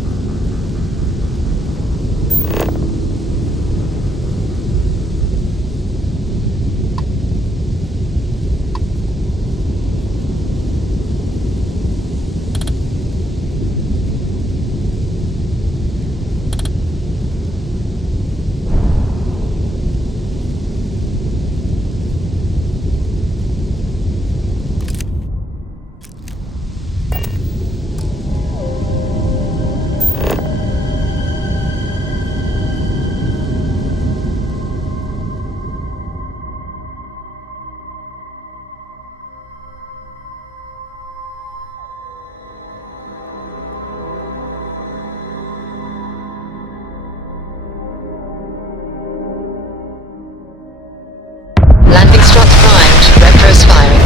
Landing struts primed. Retros firing.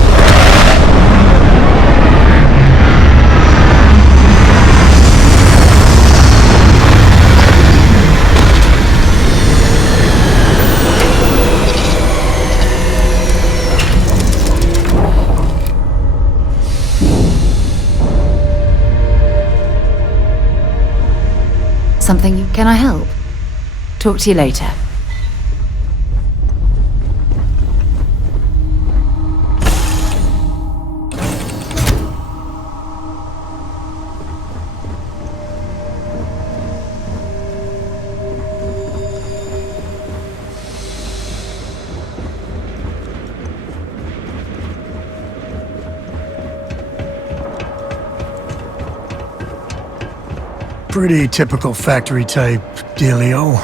Something? Can I help? Talk to you later. Pretty typical factory type dealio.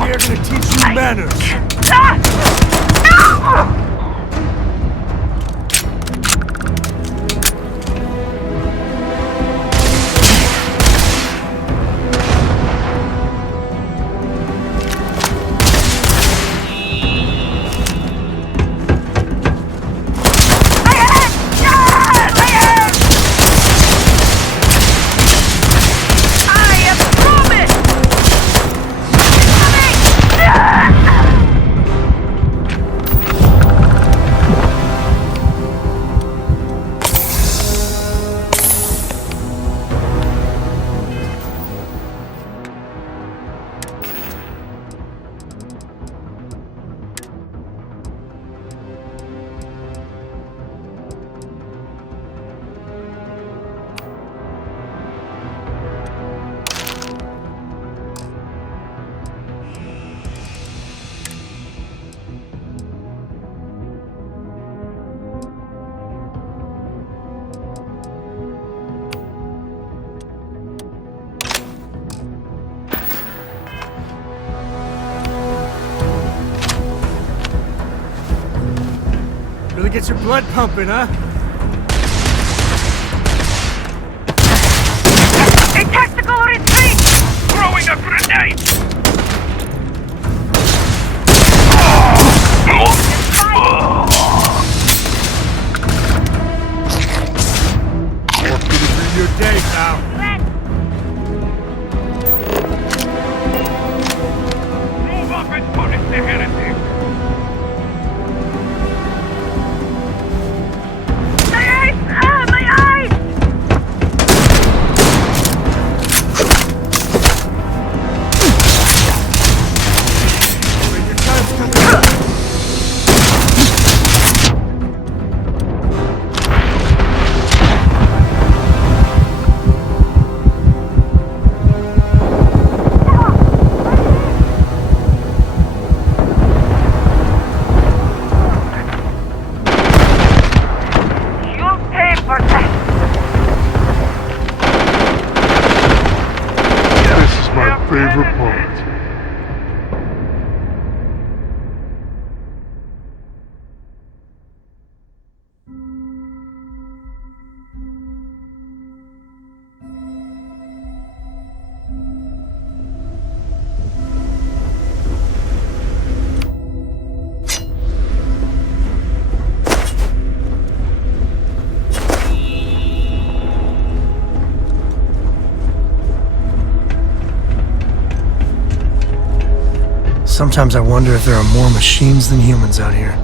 They're gonna teach you manners. Really gets your blood pumping, huh? A tactical retreat! Throwing a grenade! Your day, pal. Move up and punish the heretic! Sometimes I wonder if there are more machines than humans out here.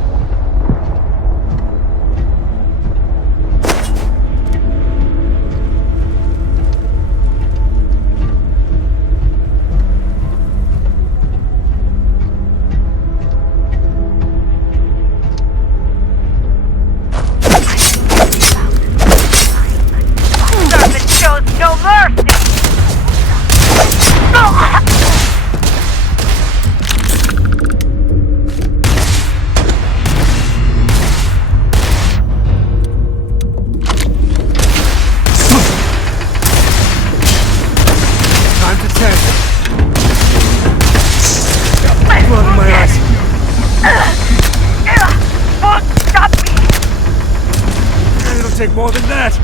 Take more than that!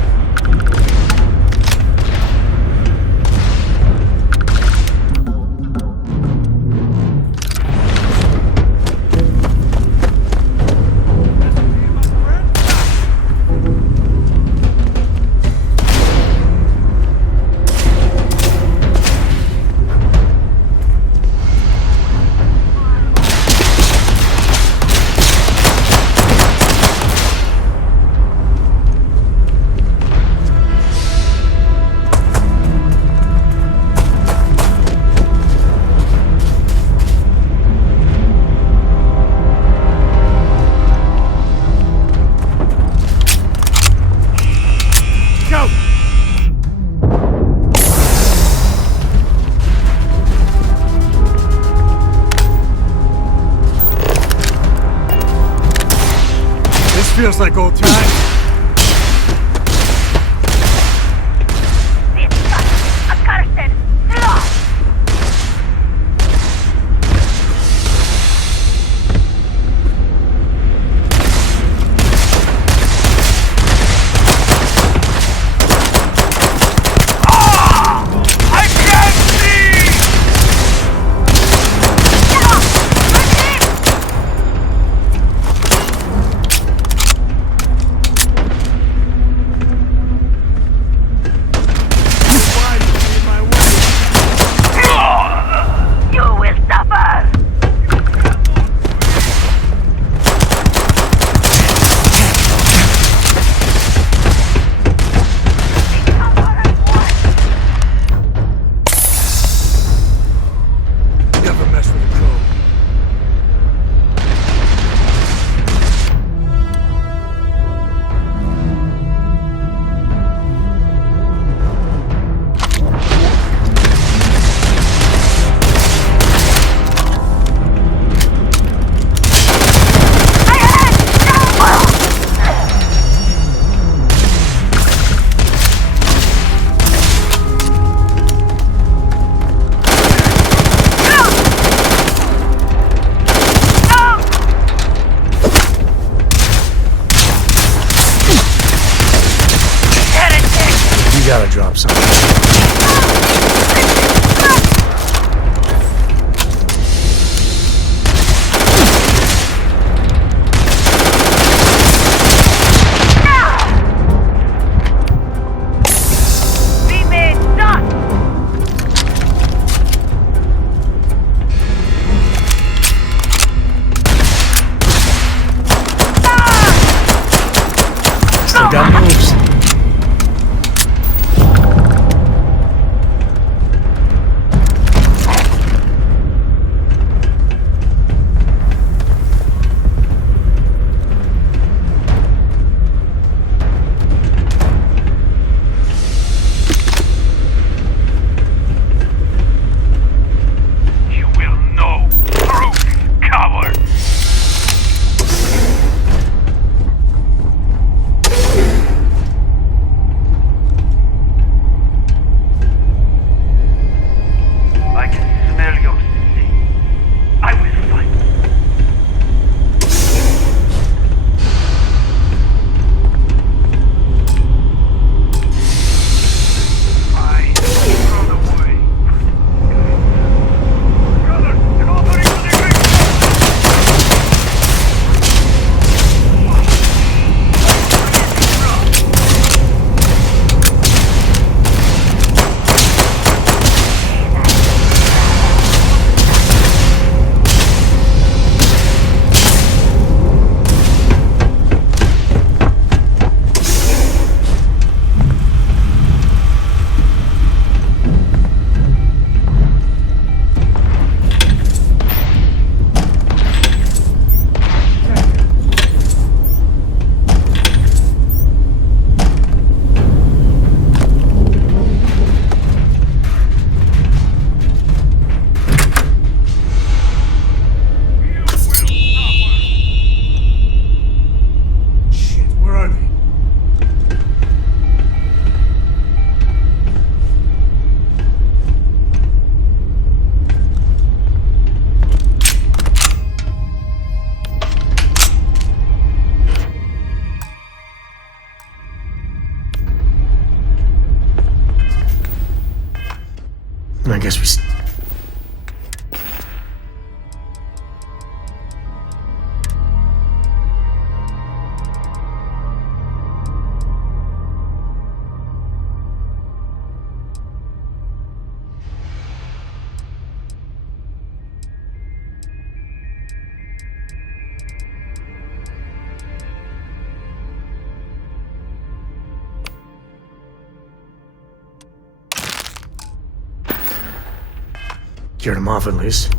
Feels like old times. You gotta drop something. Still got moves. guess we... Cured him off, at least.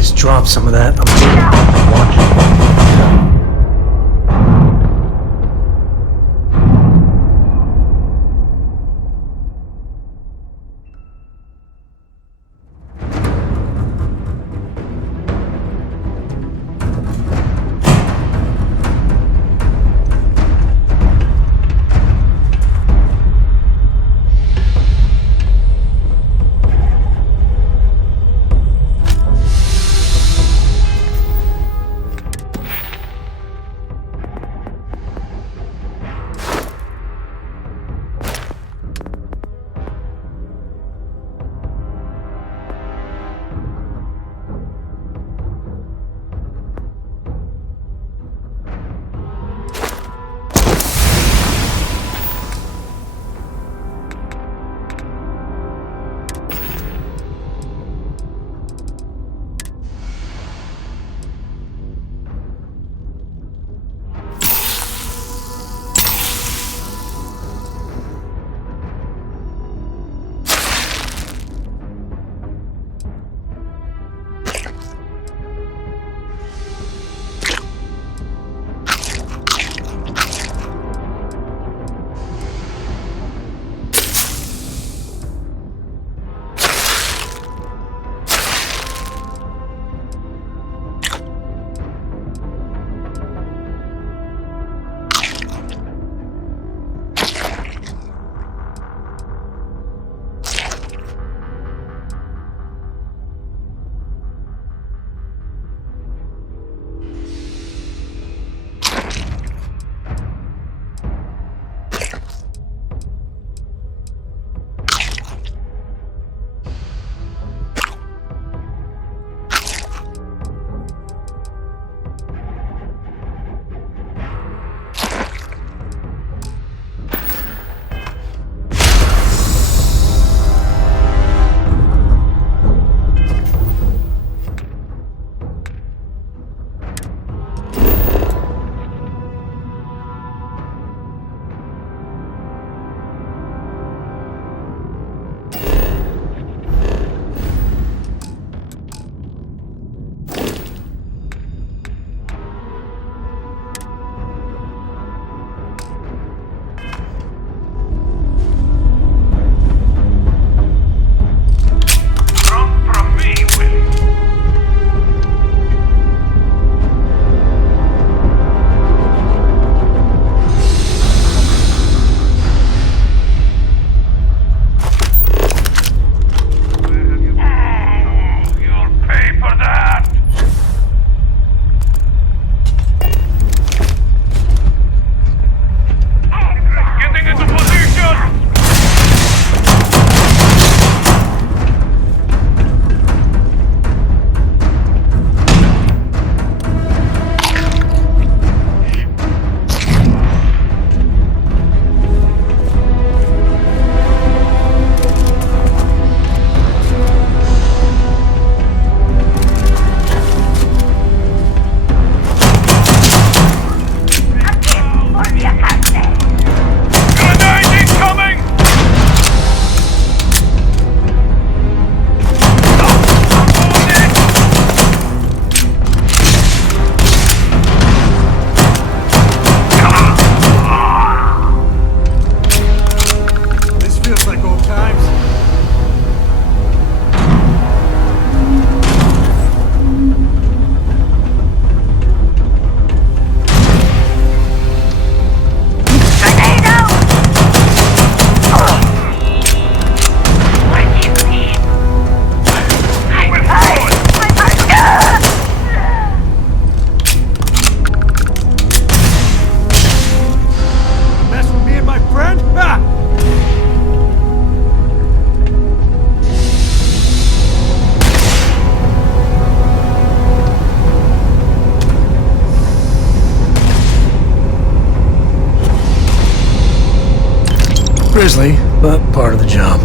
Please, drop some of that. Grisly, but part of the job.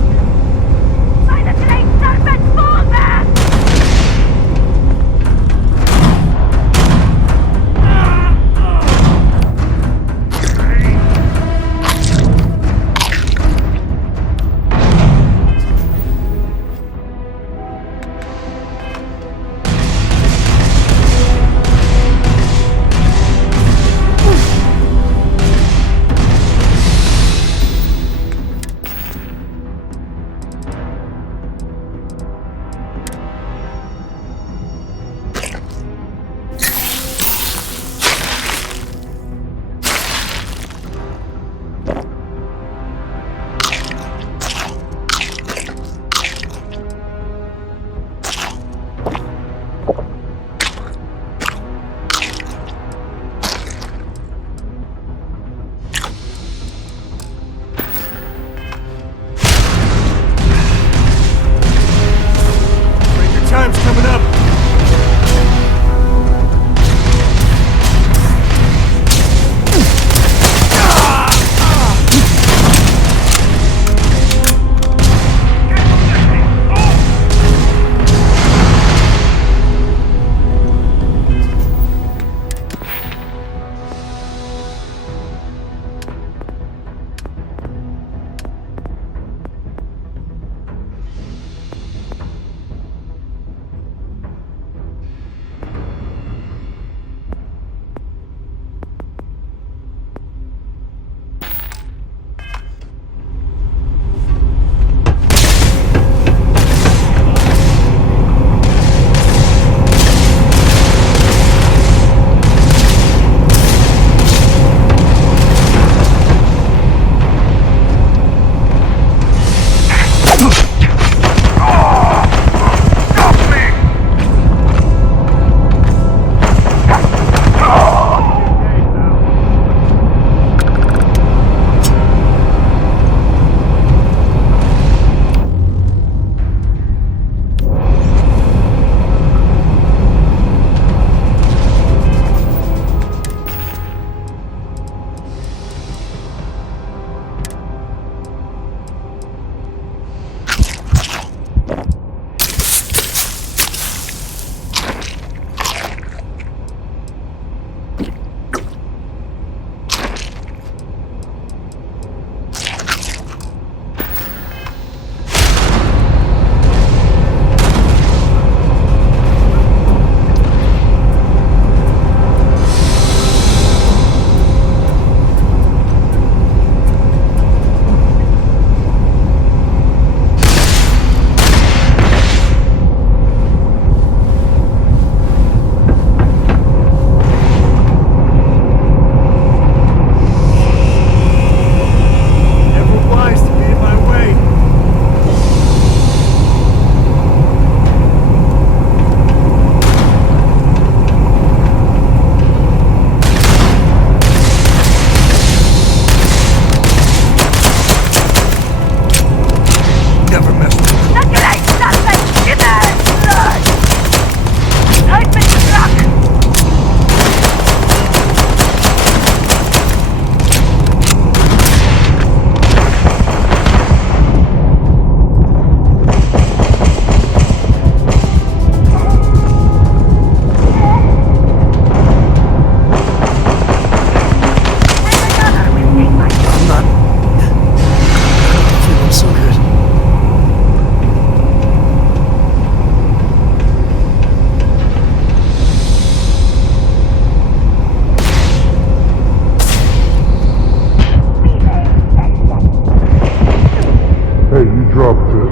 dropped it.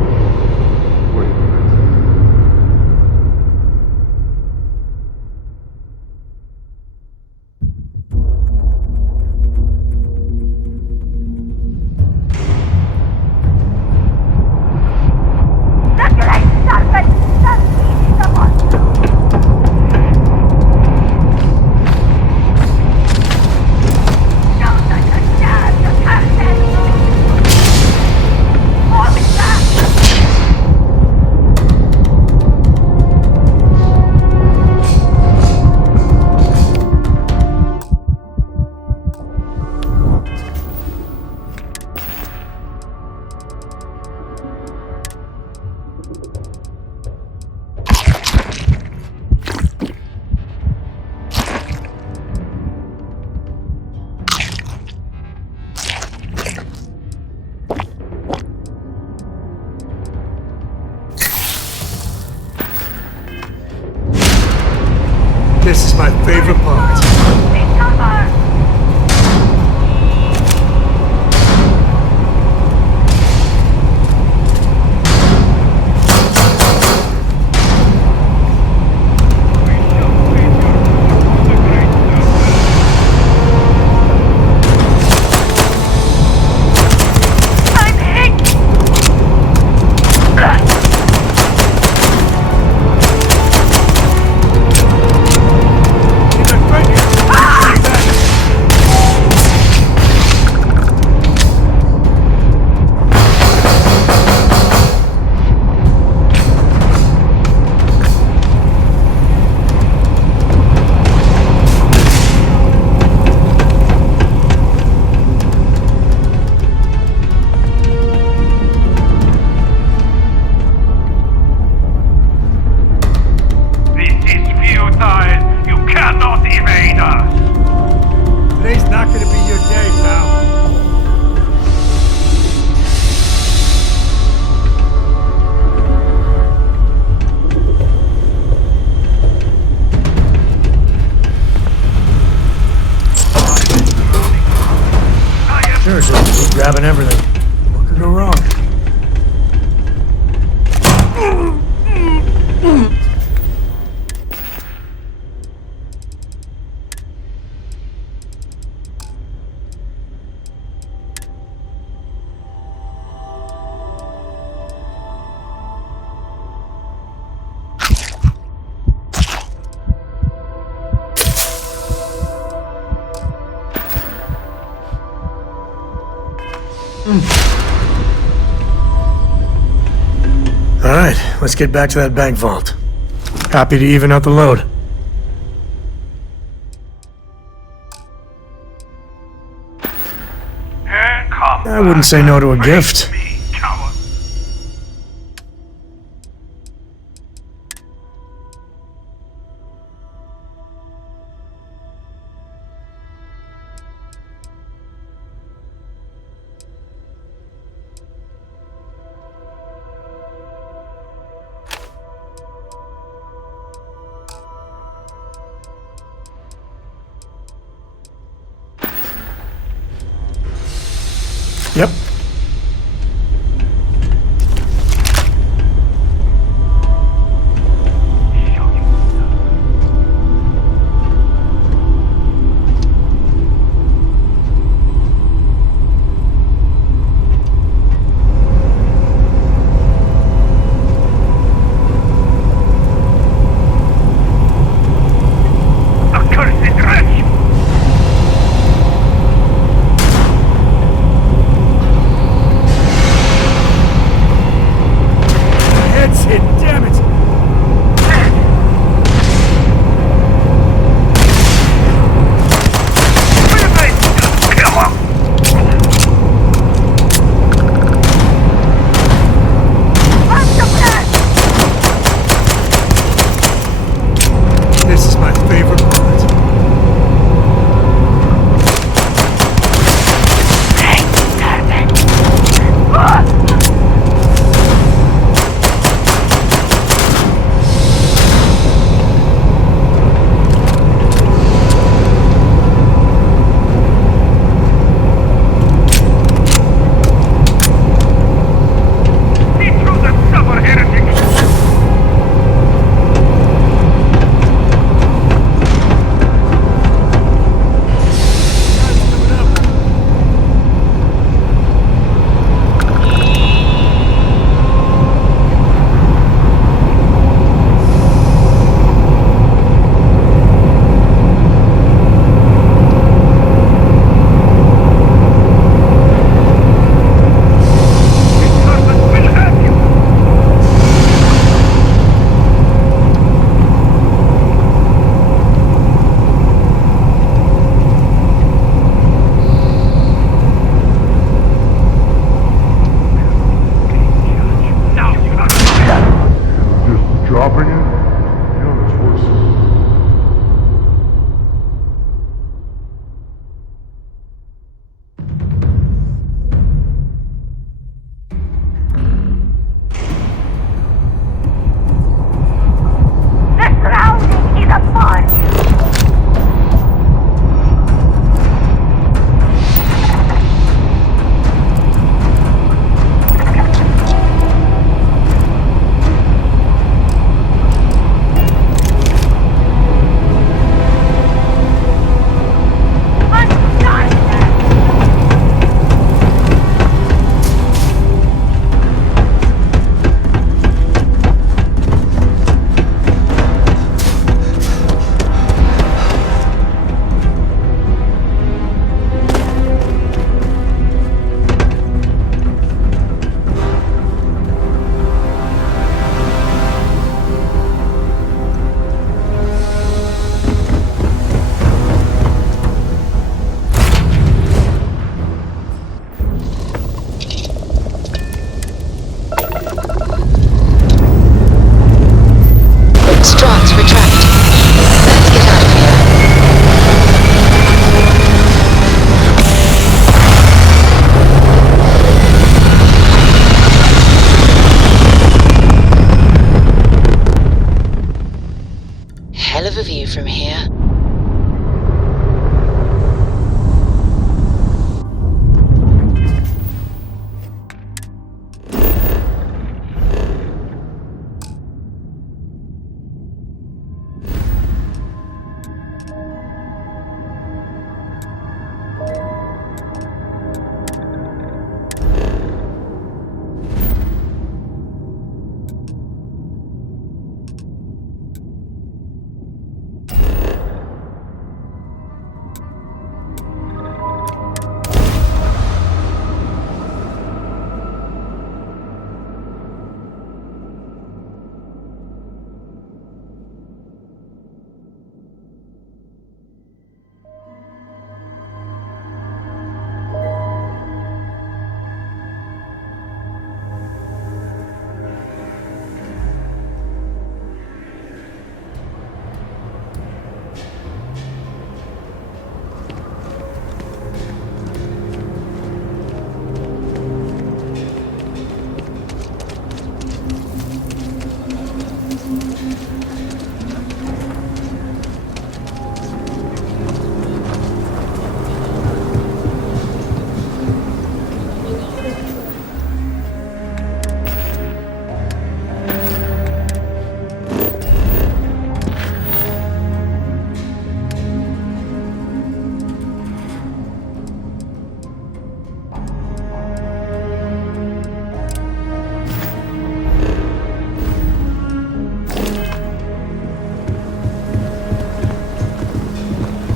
Wait a minute. This is my favorite part. Today's not gonna be your day, pal. Sure, just keep grabbing everything. What could go wrong? Alright, let's get back to that bank vault. Happy to even out the load. I wouldn't say no to a gift. Yep.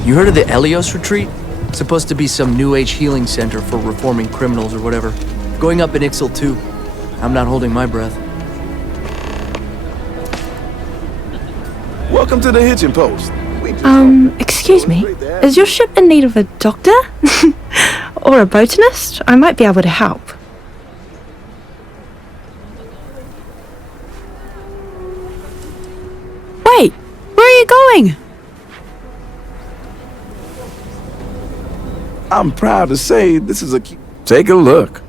You heard of the Elios Retreat? It's supposed to be some new age healing center for reforming criminals or whatever. Going up in Ixel too. I'm not holding my breath. Welcome to the hitching post. Excuse me? Is your ship in need of a doctor? Or a botanist? I might be able to help. Wait! Where are you going? I'm proud to say this is a... Take a look.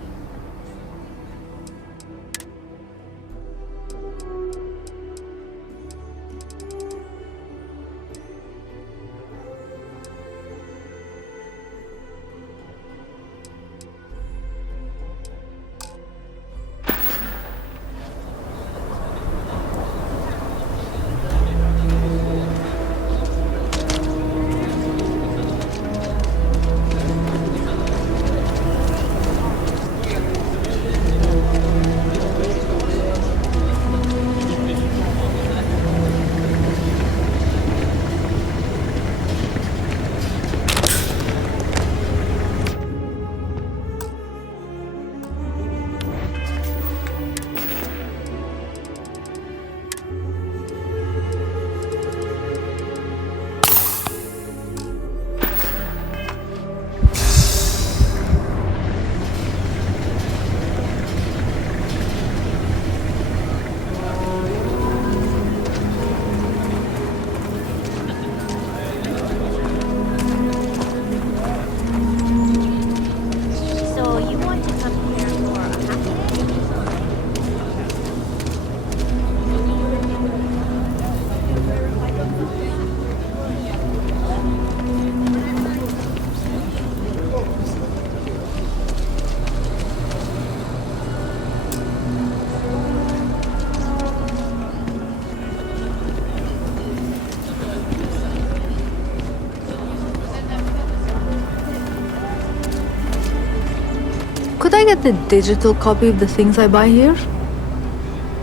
Could I get a digital copy of the things I buy here?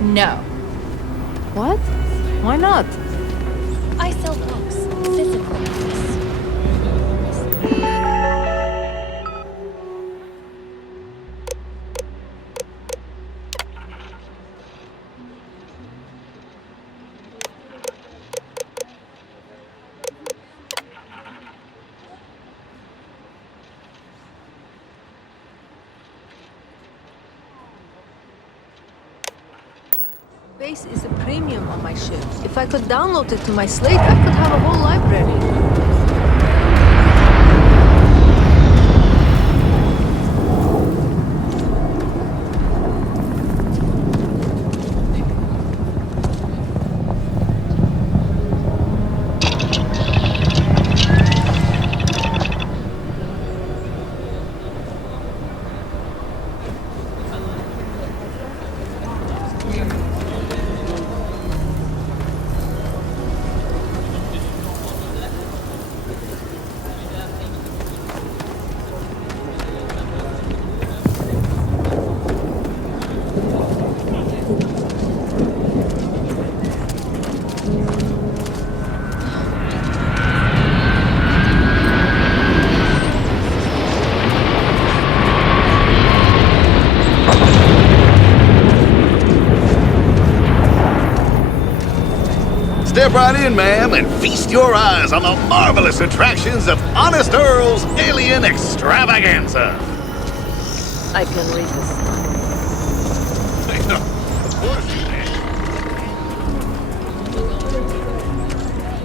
No. What? Why not? I sell books, physical books. Space is a premium on my ship. If I could download it to my slate, I could have a whole library. Step right in, ma'am, and feast your eyes on the marvelous attractions of Honest Earl's Alien Extravaganza. I can read this. Of course you can.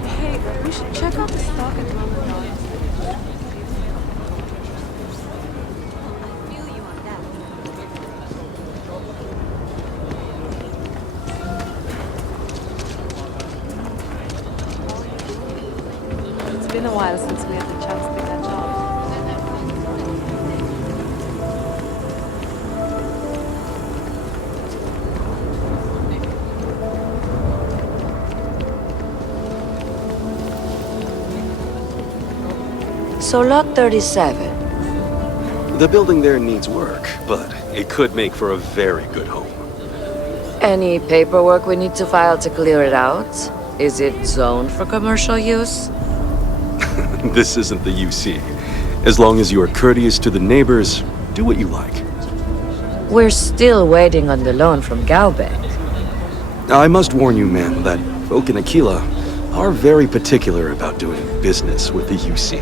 Hey, we should check out the stock at Roland. It's been a while since we had the chance to catch up. So Lot 37. The building there needs work, but it could make for a very good home. Any paperwork we need to file to clear it out? Is it zoned for commercial use? This isn't the UC. As long as you are courteous to the neighbors, do what you like. We're still waiting on the loan from Galbeck. I must warn you, ma'am, that folk in Aquila are very particular about doing business with the UC.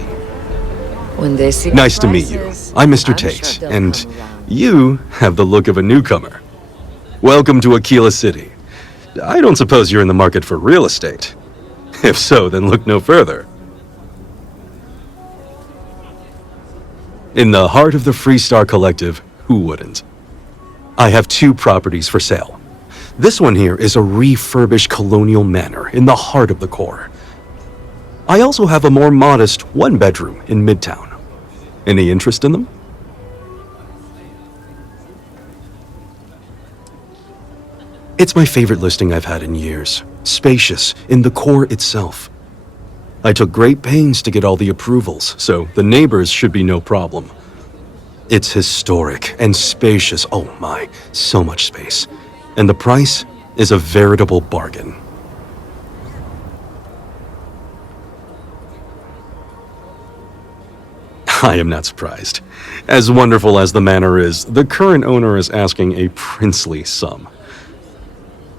When they see Nice to meet you. I'm Mr. Tate, and you have the look of a newcomer. Welcome to Aquila City. I don't suppose you're in the market for real estate. If so, then look no further. In the heart of the Freestar Collective, who wouldn't? I have 2 properties for sale. This one here is a refurbished colonial manor in the heart of the core. I also have a more modest 1-bedroom in Midtown. Any interest in them? It's my favorite listing I've had in years. Spacious in the core itself. I took great pains to get all the approvals, so the neighbors should be no problem. It's historic and spacious. Oh my, so much space. And the price is a veritable bargain. I am not surprised. As wonderful as the manor is, the current owner is asking a princely sum.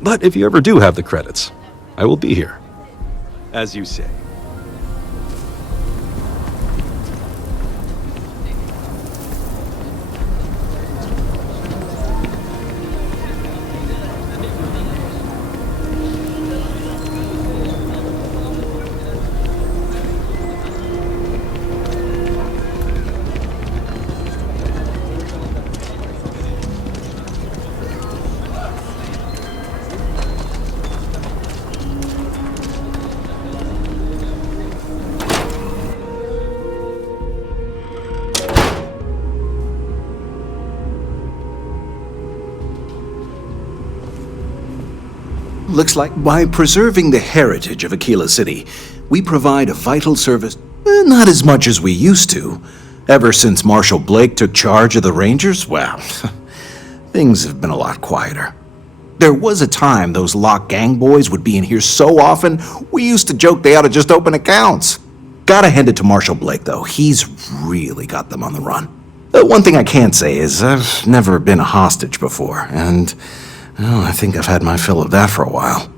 But if you ever do have the credits, I will be here. As you say. Looks like by preserving the heritage of Aquila City, we provide a vital service, not as much as we used to. Ever since Marshal Blake took charge of the Rangers, well, things have been a lot quieter. There was a time those lock gang boys would be in here so often, we used to joke they ought to just open accounts. Gotta hand it to Marshal Blake, though. He's really got them on the run. One thing I can say is I've never been a hostage before, and well, I think I've had my fill of that for a while.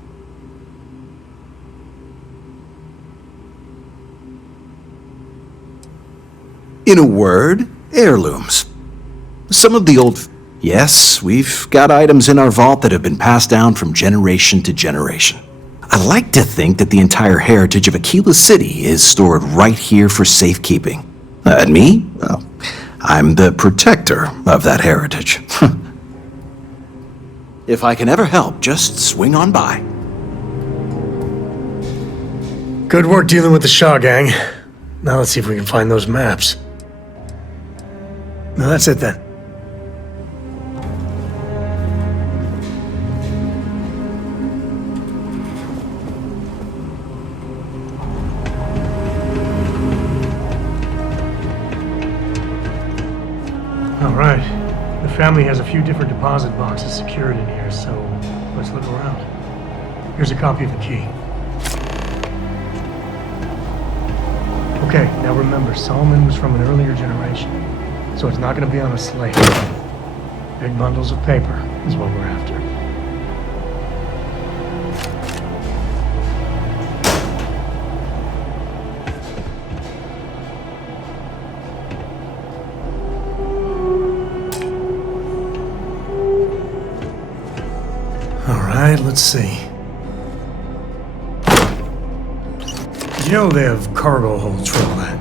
In a word, heirlooms. Some of the old... Yes, we've got items in our vault that have been passed down from generation to generation. I like to think that the entire heritage of Aquila City is stored right here for safekeeping. And me? Well, I'm the protector of that heritage. If I can ever help, just swing on by. Good work dealing with the Shaw gang. Now let's see if we can find those maps. No, that's it then. All right. The family has a few different deposit boxes secured in here, so let's look around. Here's a copy of the key. Okay, now remember, Solomon was from an earlier generation, so it's not going to be on a slate. Big bundles of paper is what we're after. Alright, let's see. You know they have cargo holds for all that.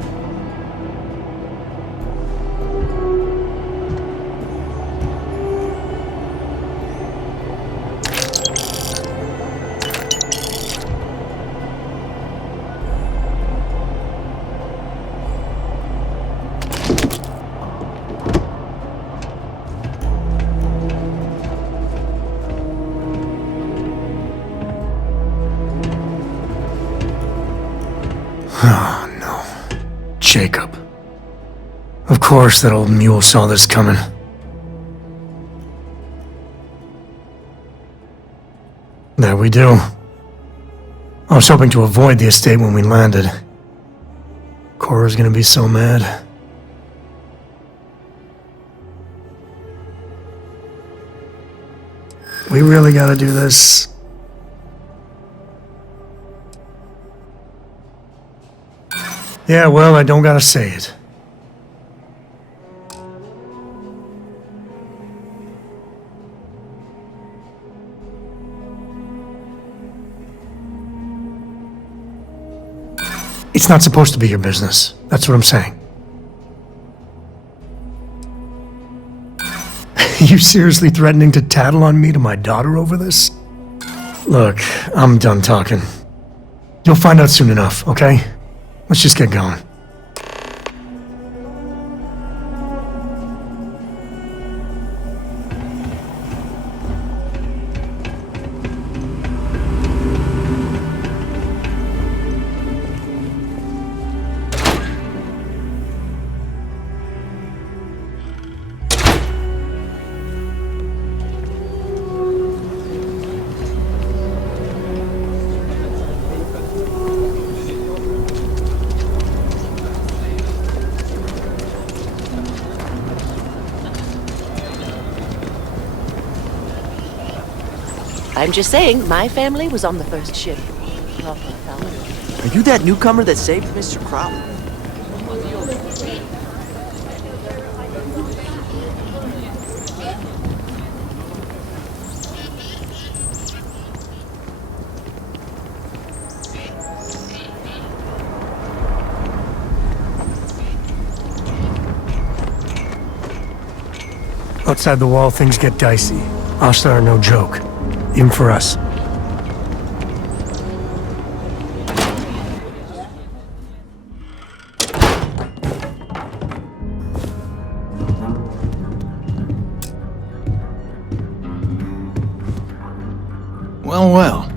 Oh, no. Jacob. Of course that old mule saw this coming. There we do. I was hoping to avoid the estate when we landed. Cora's gonna be so mad. We really gotta do this. Yeah, well, I don't gotta say it. It's not supposed to be your business. That's what I'm saying. You seriously threatening to tattle on me to my daughter over this? Look, I'm done talking. You'll find out soon enough, okay? Let's just get going. I'm just saying, my family was on the first ship. Are you that newcomer that saved Mr. Crowley? Outside the wall, things get dicey. Hostile are no joke. Even for us. Well, well.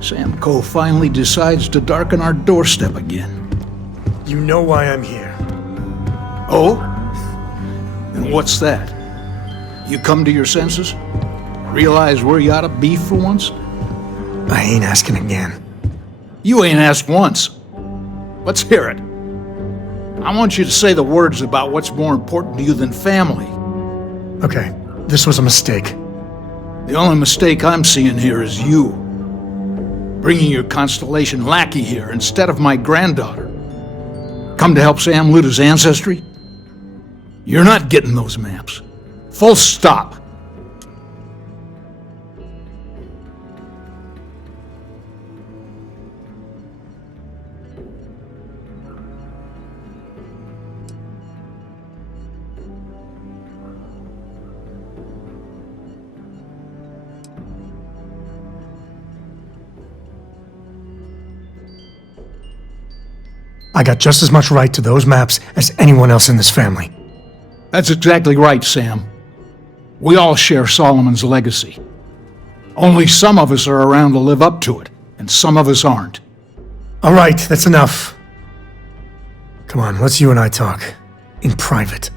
Sam Coe finally decides to darken our doorstep again. You know why I'm here. Oh? And what's that? You come to your senses? Realize where you ought to be for once? I ain't asking again. You ain't asked once. Let's hear it. I want you to say the words about what's more important to you than family. Okay, this was a mistake. The only mistake I'm seeing here is you. Bringing your Constellation lackey here instead of my granddaughter. Come to help Sam loot his ancestry? You're not getting those maps. Full stop. I got just as much right to those maps as anyone else in this family. That's exactly right, Sam. We all share Solomon's legacy. Only some of us are around to live up to it, and some of us aren't. All right, that's enough. Come on, let's you and I talk. In private.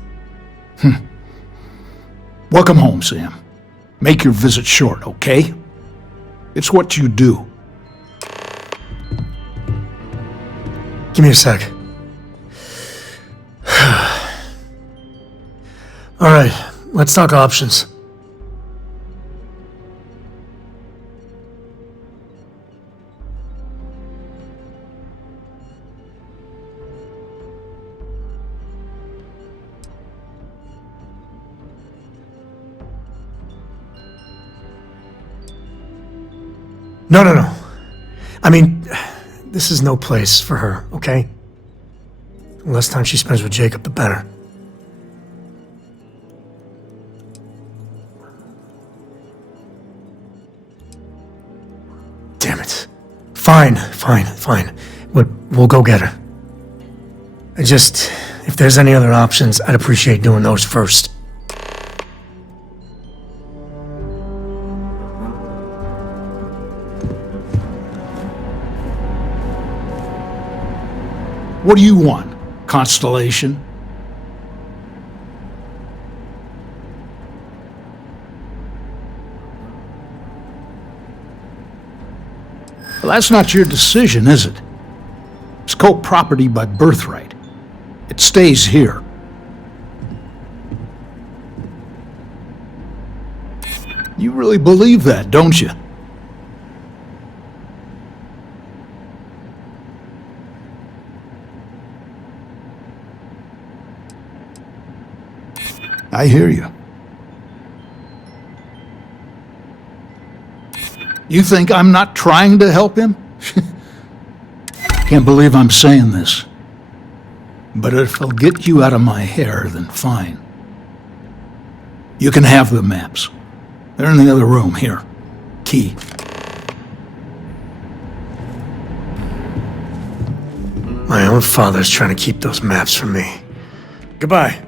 Welcome home, Sam. Make your visit short, okay? It's what you do. Give me a sec. All right, let's talk options. No. I mean, this is no place for her, okay? The less time she spends with Jacob, the better. Damn it. Fine. We'll go get her. If there's any other options, I'd appreciate doing those first. What do you want, Constellation? Well, that's not your decision, is it? It's co-property by birthright. It stays here. You really believe that, don't you? I hear you. You think I'm not trying to help him? Can't believe I'm saying this. But if it'll get you out of my hair, then fine. You can have the maps. They're in the other room, here. Key. My own father's trying to keep those maps from me. Goodbye.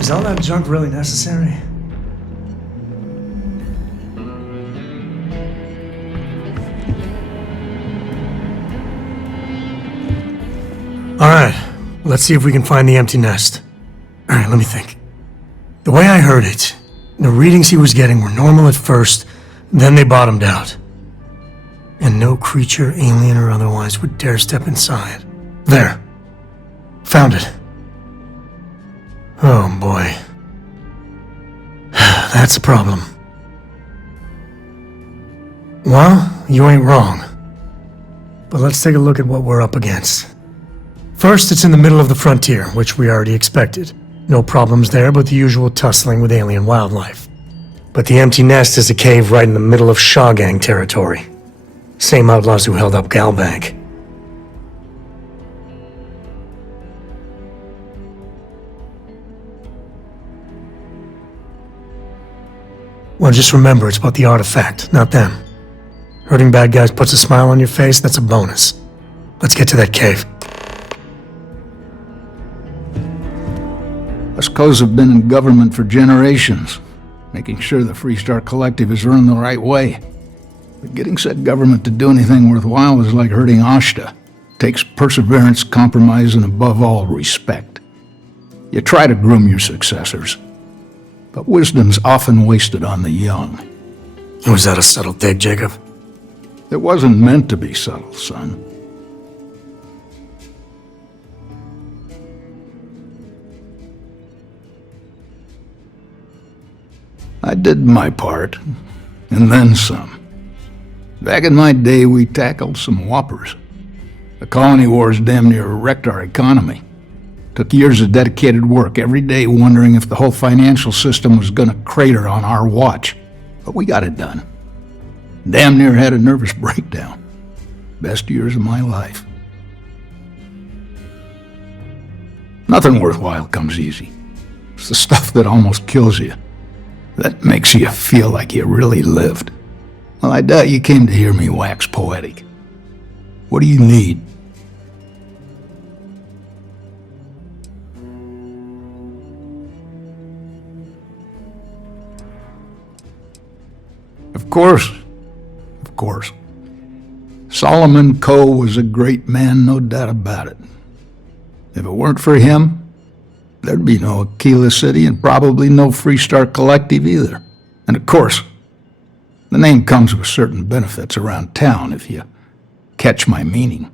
Is all that junk really necessary? Alright, let's see if we can find the empty nest. Alright, let me think. The way I heard it, the readings he was getting were normal at first, then they bottomed out. And no creature, alien or otherwise, would dare step inside. There. Found it. Oh boy. That's a problem. Well, you ain't wrong. But let's take a look at what we're up against. First, it's in the middle of the frontier, which we already expected. No problems there but the usual tussling with alien wildlife. But the empty nest is a cave right in the middle of Shaw Gang territory. Same outlaws who held up Galbank. Well, just remember, it's about the artifact, not them. Hurting bad guys puts a smile on your face, that's a bonus. Let's get to that cave. Us co's have been in government for generations, making sure the Freestar Collective is run the right way. But getting said government to do anything worthwhile is like herding Ashta. Takes perseverance, compromise, and above all, respect. You try to groom your successors, but wisdom's often wasted on the young. Was that a subtle dig, Jacob? It wasn't meant to be subtle, son. I did my part, and then some. Back in my day, we tackled some whoppers. The colony wars damn near wrecked our economy. Took years of dedicated work, every day wondering if the whole financial system was gonna crater on our watch. But we got it done. Damn near had a nervous breakdown. Best years of my life. Nothing worthwhile comes easy. It's the stuff that almost kills you. That makes you feel like you really lived. Well, I doubt you came to hear me wax poetic. What do you need? Of course. Of course. Solomon Coe was a great man, no doubt about it. If it weren't for him, there'd be no Aquila City and probably no Freestar Collective either. And of course, the name comes with certain benefits around town if you catch my meaning.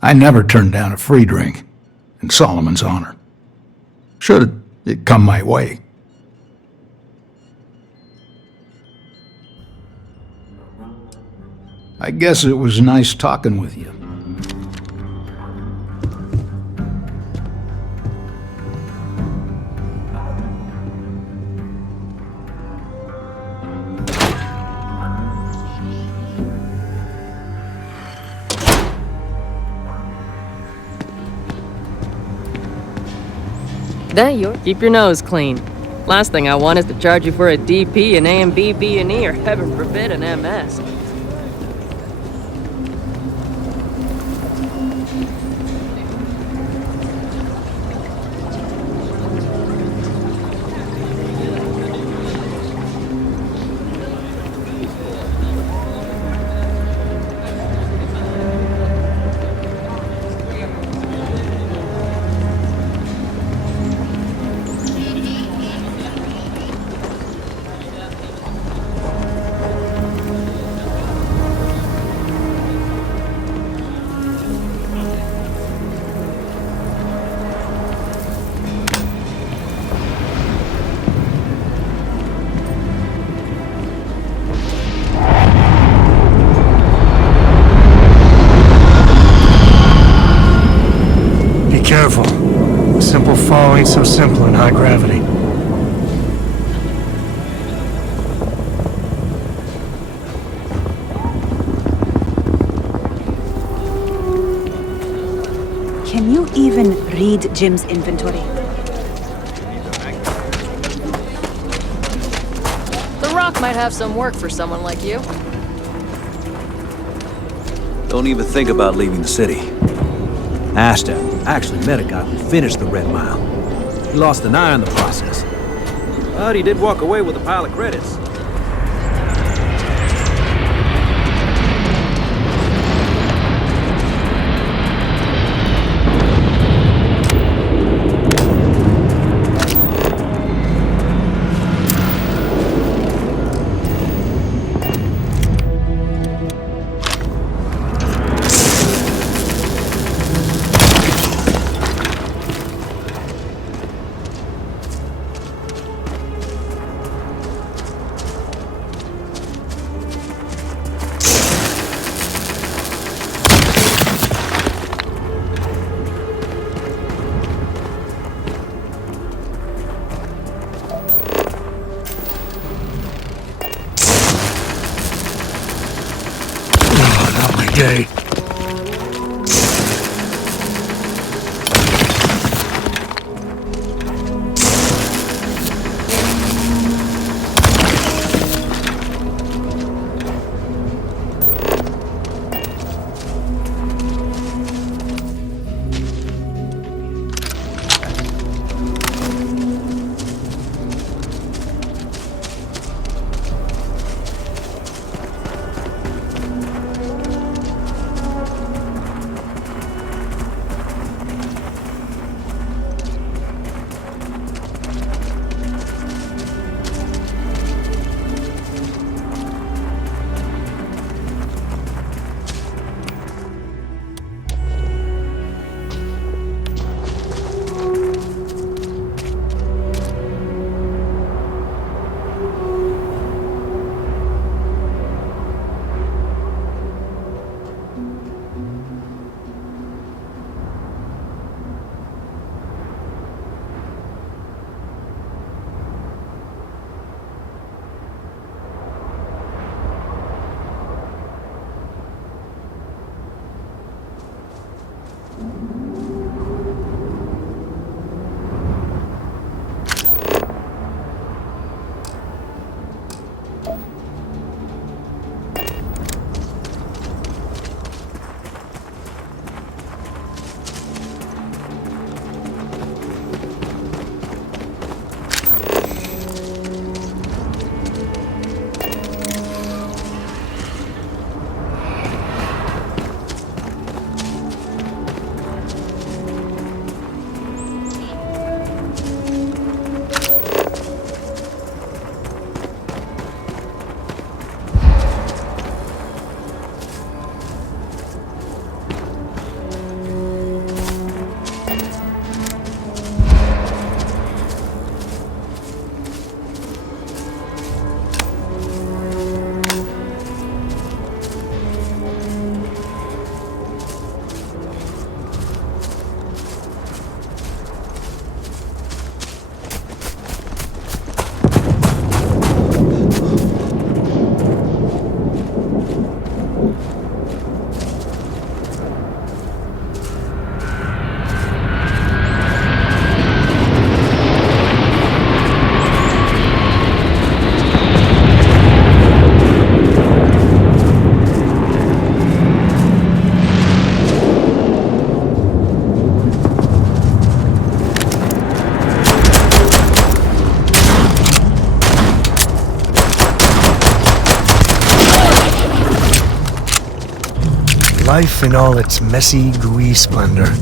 I never turned down a free drink in Solomon's honor. Should it come my way. I guess it was nice talking with you. Keep your nose clean. Last thing I want is to charge you for a DP, an AMB, B&E, or heaven forbid, an MS. A simple fall ain't so simple in high gravity. Can you even read Jim's inventory? The Rock might have some work for someone like you. Don't even think about leaving the city. Ashton, I actually met a guy who finished the Red Mile. He lost an eye in the process. But he did walk away with a pile of credits. Day. Life in all its messy, gooey splendor.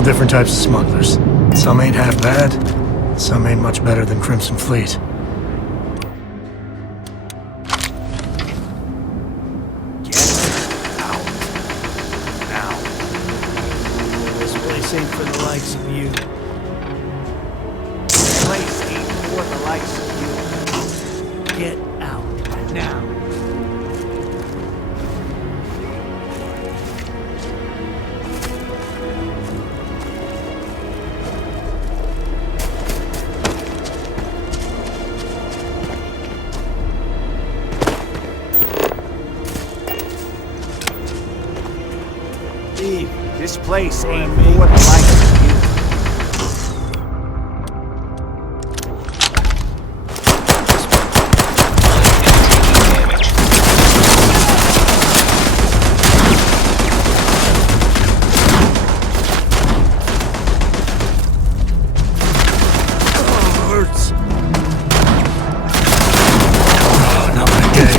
all different types of smugglers. Some ain't half bad, some ain't much better than Crimson Fleet. This place ain't for the likes of you. This place ain't for the likes of you. Get out now. Leave. This place ain't for the likes of you. Hurts. Oh, not my day.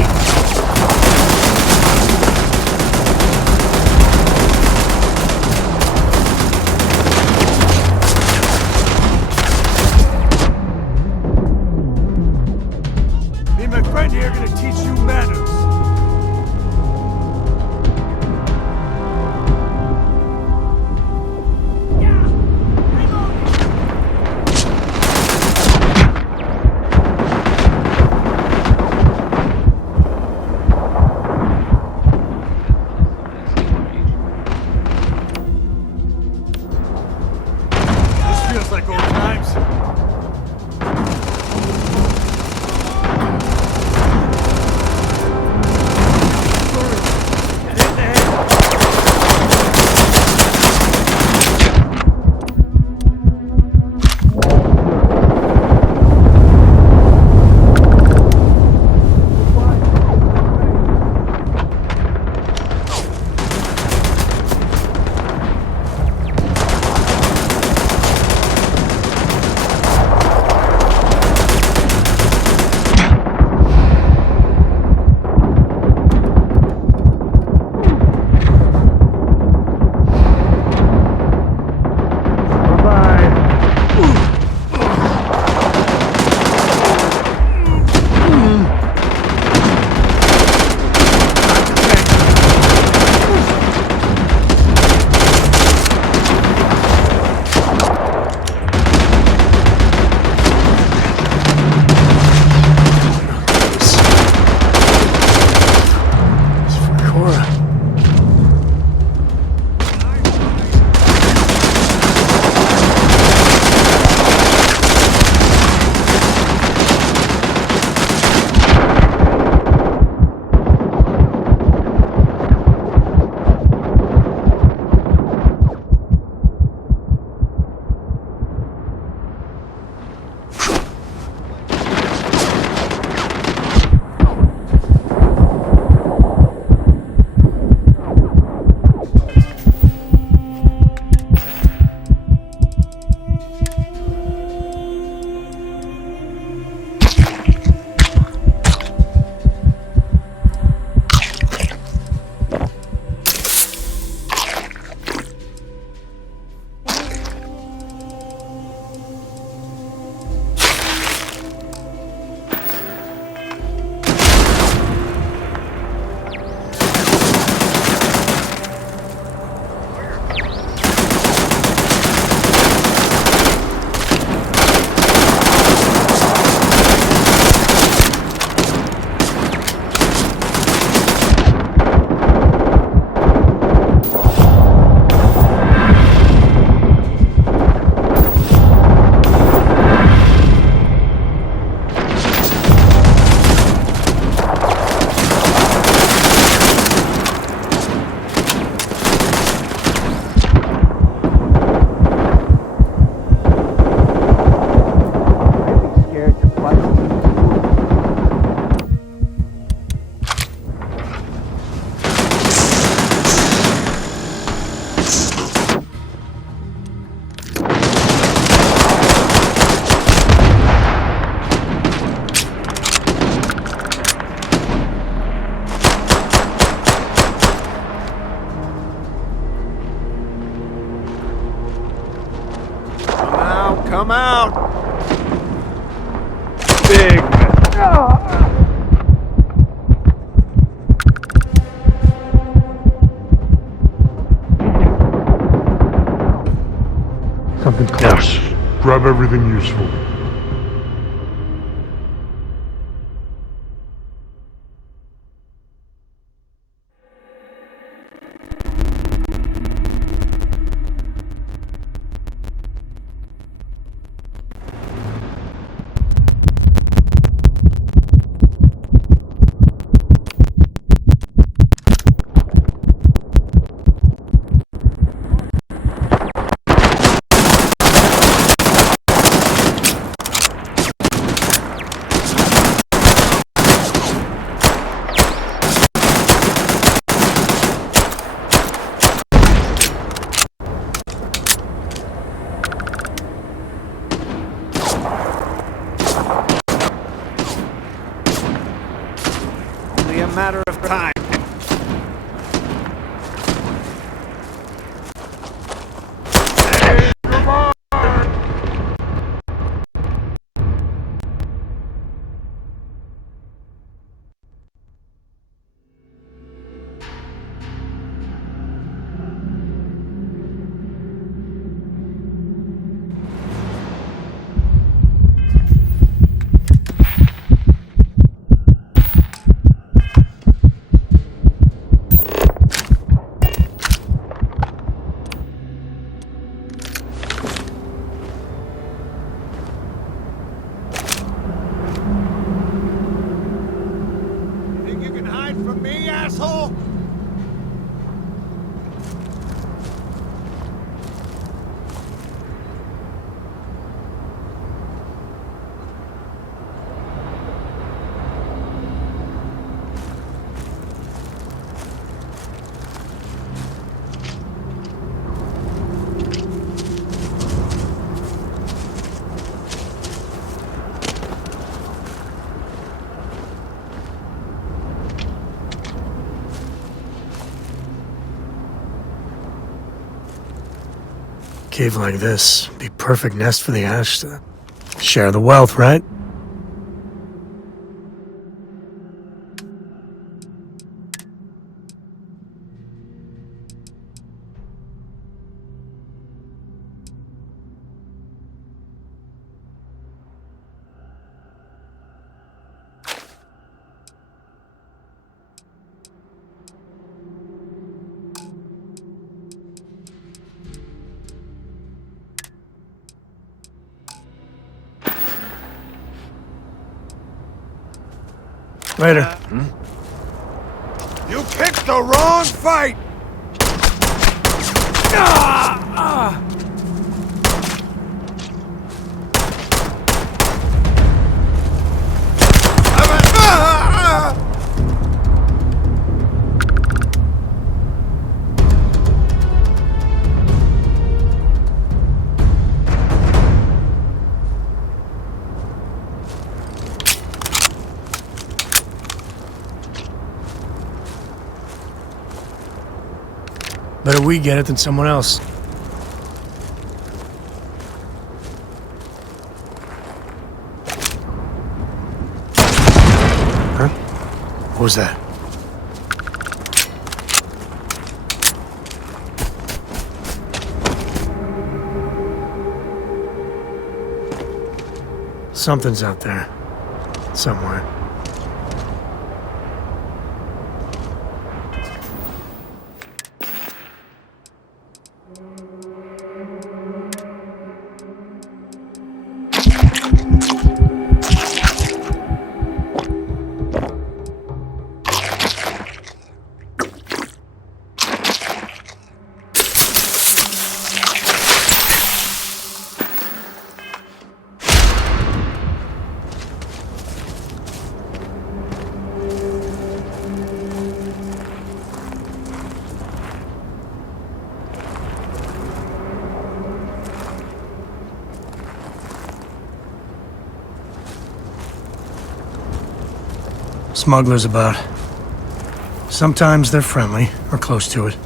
Come out! Big. Something close. Yes. Grab everything useful. Only a matter of time. Think you can hide from me, asshole? Cave like this, be perfect nest for the Ash to share the wealth, right? Later. You picked the wrong fight! Better we get it than someone else. Huh? What was that? Something's out there. Somewhere. Smugglers about. Sometimes they're friendly, or close to it.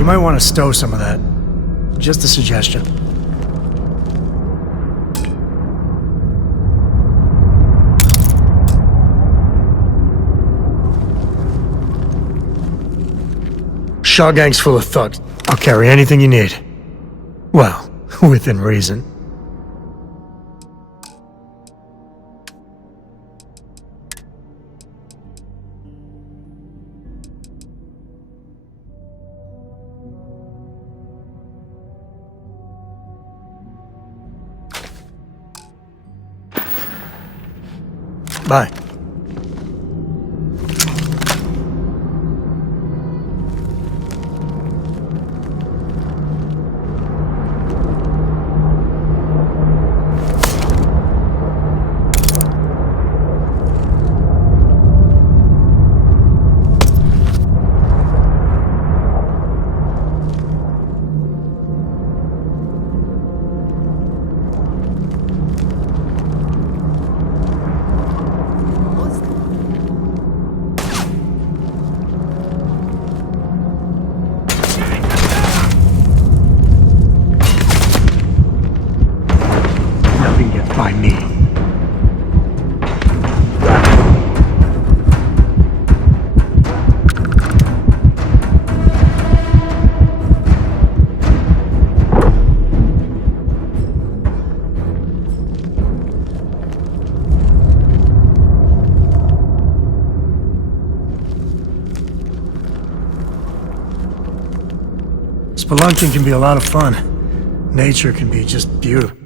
You might want to stow some of that. Just a suggestion. Shaw Gang's full of thugs. I'll carry anything you need. Well, within reason. Bye. By me. Spelunking can be a lot of fun. Nature can be just beautiful.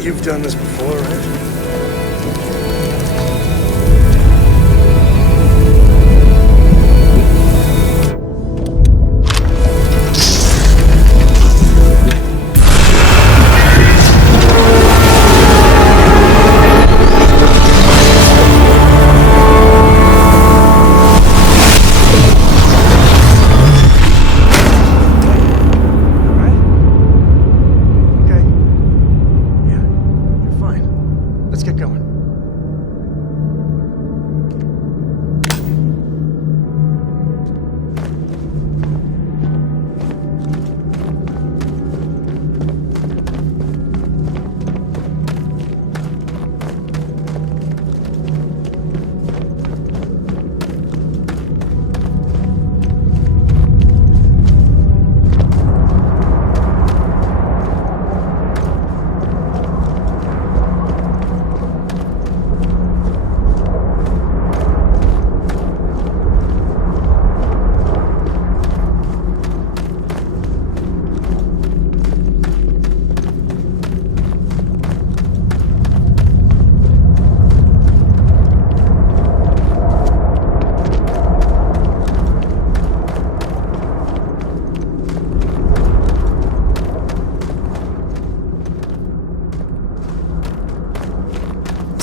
You've done this before, right?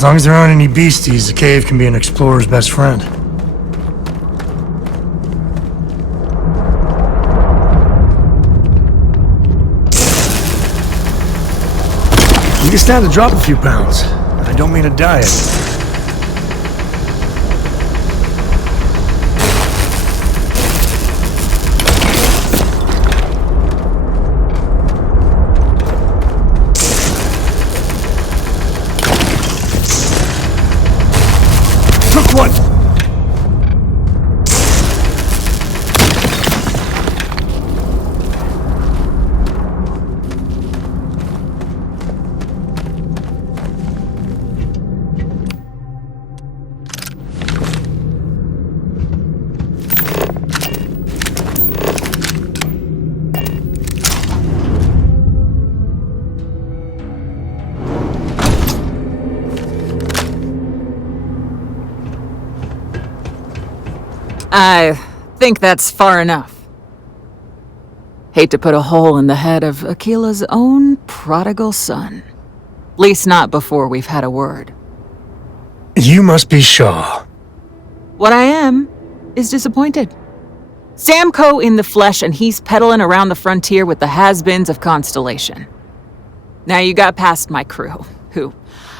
long as there aren't any beasties, the cave can be an explorer's best friend. You can stand to drop a few pounds. I don't mean a diet. Took one! I think that's far enough. Hate to put a hole in the head of Akila's own prodigal son. Least not before we've had a word. You must be Shaw. What I am is disappointed. Samco in the flesh, and he's peddling around the frontier with the has-beens of Constellation. Now you got past my crew, who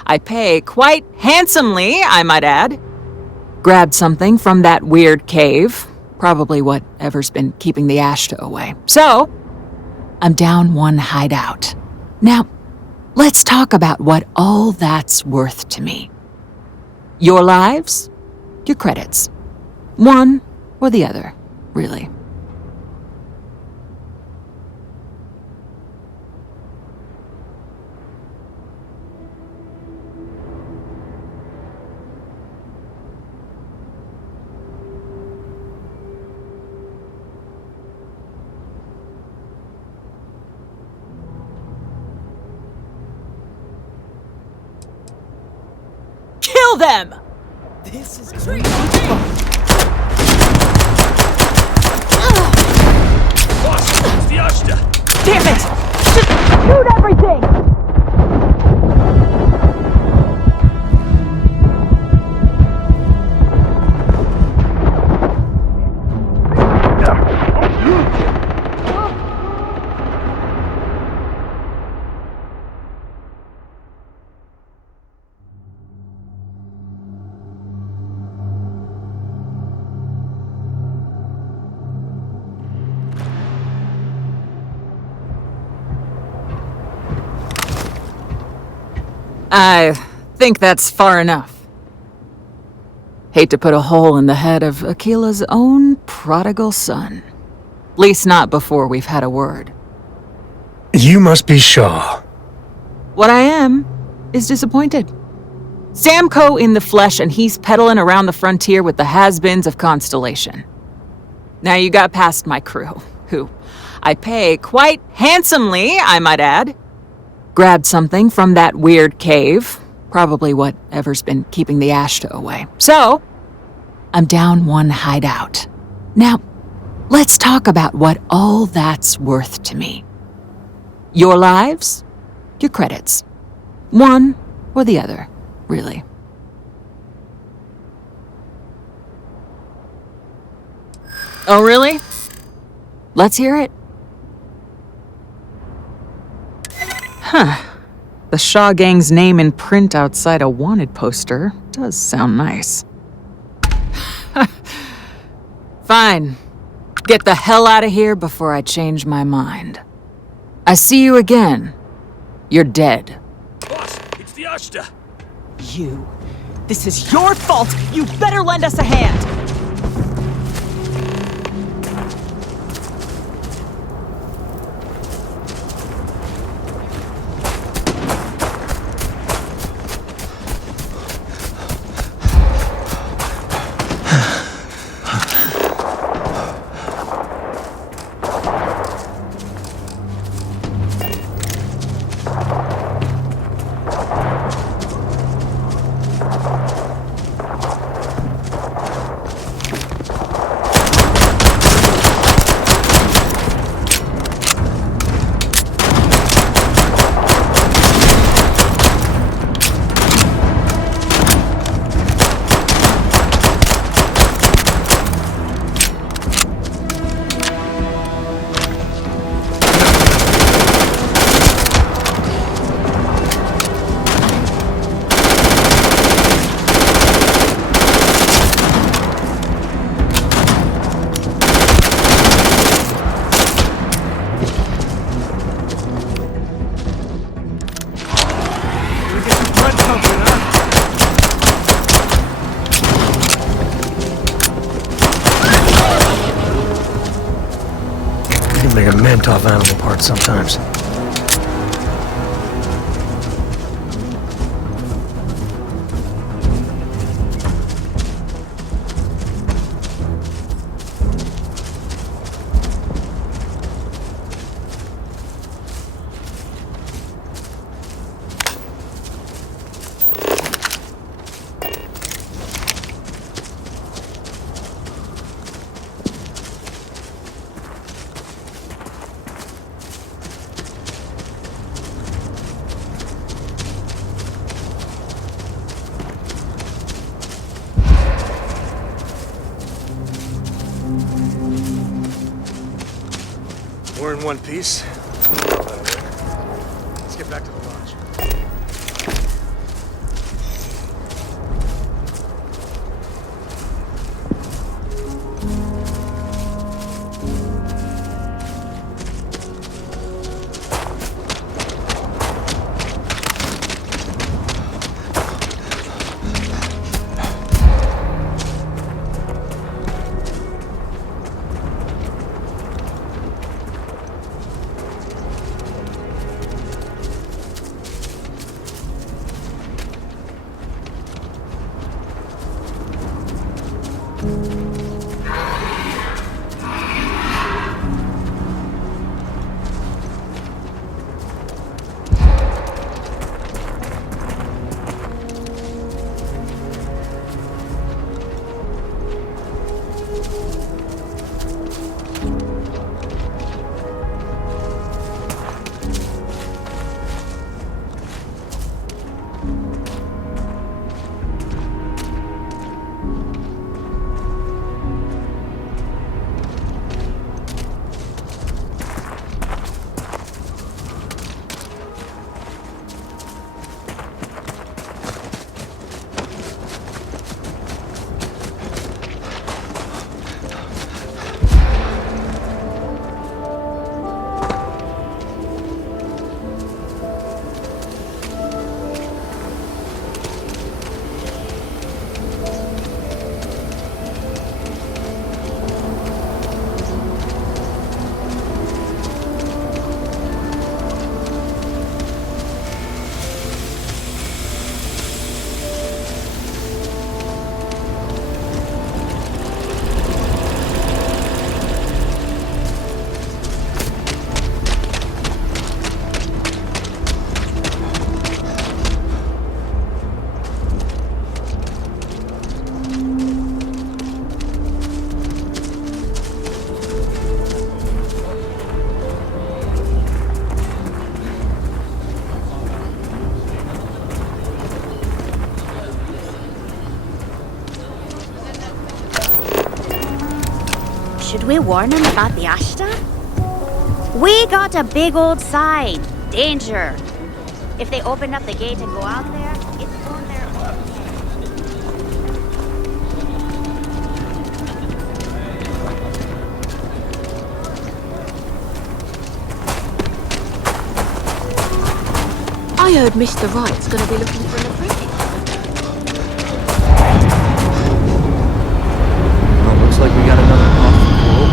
I pay quite handsomely, I might add. Grabbed something from that weird cave, probably whatever's been keeping the Ashta away. So, I'm down one hideout. Now, let's talk about what all that's worth to me. Your lives, your credits. One or the other, really. Kill them! This is It's the Ashta! Damn it! Just shoot everything! I think that's far enough. Hate to put a hole in the head of Akila's own prodigal son. Least not before we've had a word. You must be Shaw. What I am is disappointed. Samco in the flesh, and he's peddling around the frontier with the has-beens of Constellation. Now you got past my crew, who I pay quite handsomely, I might add. Grabbed something from that weird cave, probably whatever's been keeping the Ashta away. So, I'm down one hideout. Now, let's talk about what all that's worth to me. Your lives, your credits. One or the other, really. Oh, really? Let's hear it. Huh. The Shaw Gang's name in print outside a wanted poster does sound nice. Fine. Get the hell out of here before I change my mind. I see you again. You're dead. Boss, it's the Ashta! You. This is your fault! You better lend us a hand! tough animal parts sometimes. We're in one piece. Let's get back to the lodge. Should we warn them about the Ashta? We got a big old sign. Danger. If they open up the gate and go out there, it's on their own. I heard Mr. Wright's gonna be looking for an apprentice. Well, looks like we got another off the pool.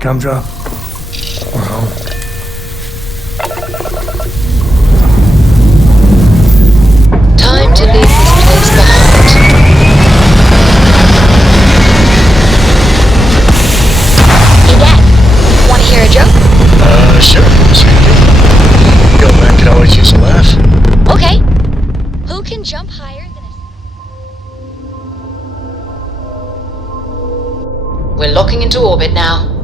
Come drop. We're home. can jump higher than We're locking into orbit now.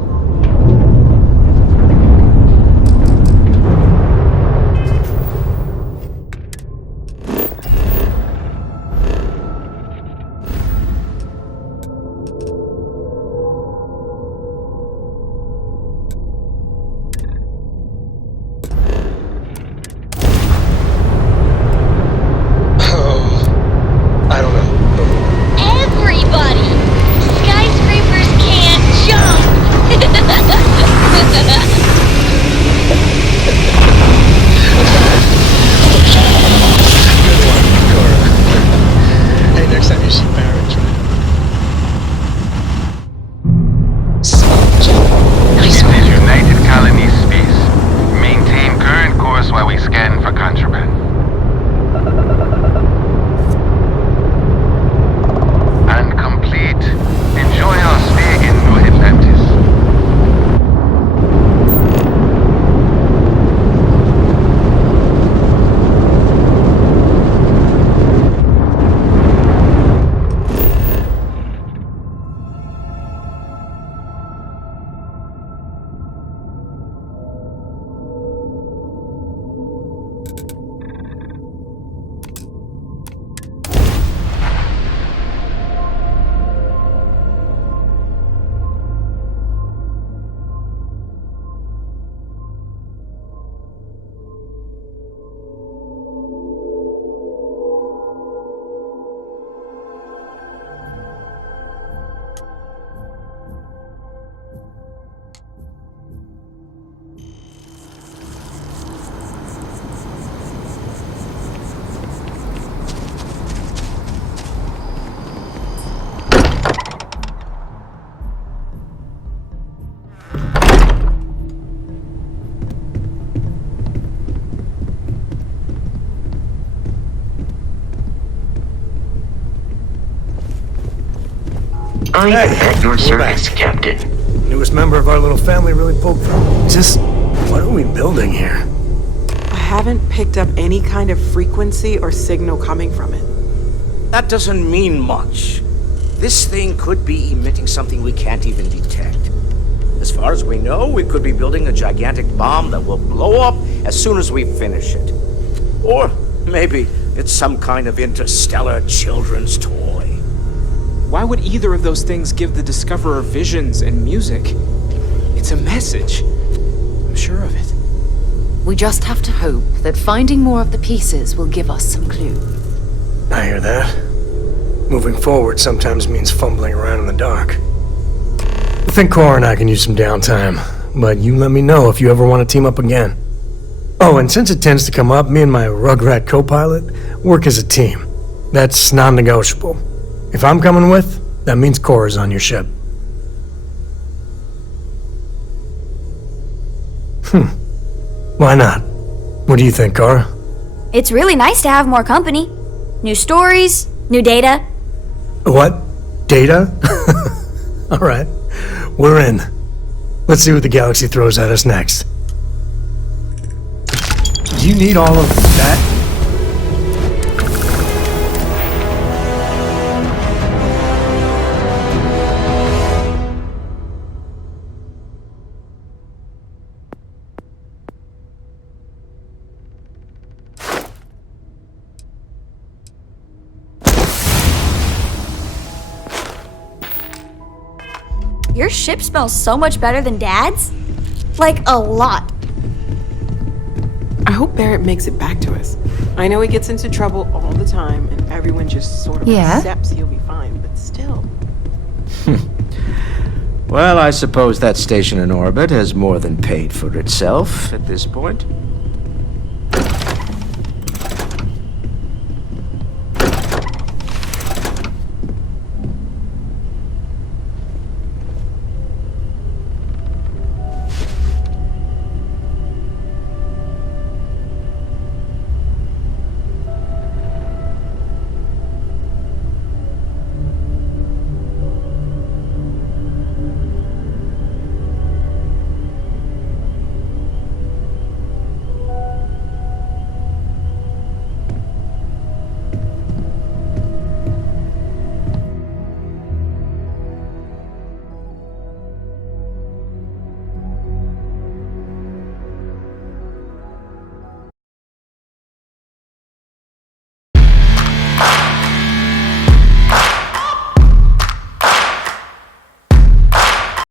everybody! Skyscrapers can't jump! Good one, Cora. Hey, next time you see Barrett, try. Nice This is United Colony Space. Maintain current course while we scan for contraband. And complete. Enjoy our stay in New Atlantis. I at your service, back. Captain. Newest member of our little family really pulled through. Just, what are we building here? I haven't picked up any kind of frequency or signal coming from it. That doesn't mean much. This thing could be emitting something we can't even detect. As far as we know, we could be building a gigantic bomb that will blow up as soon as we finish it. Or maybe it's some kind of interstellar children's toy. Why would either of those things give the Discoverer visions and music? It's a message. I'm sure of it. We just have to hope that finding more of the pieces will give us some clue. I hear that. Moving forward sometimes means fumbling around in the dark. I think Cora and I can use some downtime, but you let me know if you ever want to team up again. Oh, and since it tends to come up, me and my Rugrat co-pilot work as a team. That's non-negotiable. If I'm coming with, that means Cora's on your ship. Why not? What do you think, Cora? It's really nice to have more company. New stories, new data. What? Data? Alright, we're in. Let's see what the galaxy throws at us next. Do you need all of that? Your ship smells so much better than Dad's. Like, a lot. I hope Barrett makes it back to us. I know he gets into trouble all the time, and everyone just sort of accepts he'll be fine, but still. Well, I suppose that station in orbit has more than paid for itself at this point.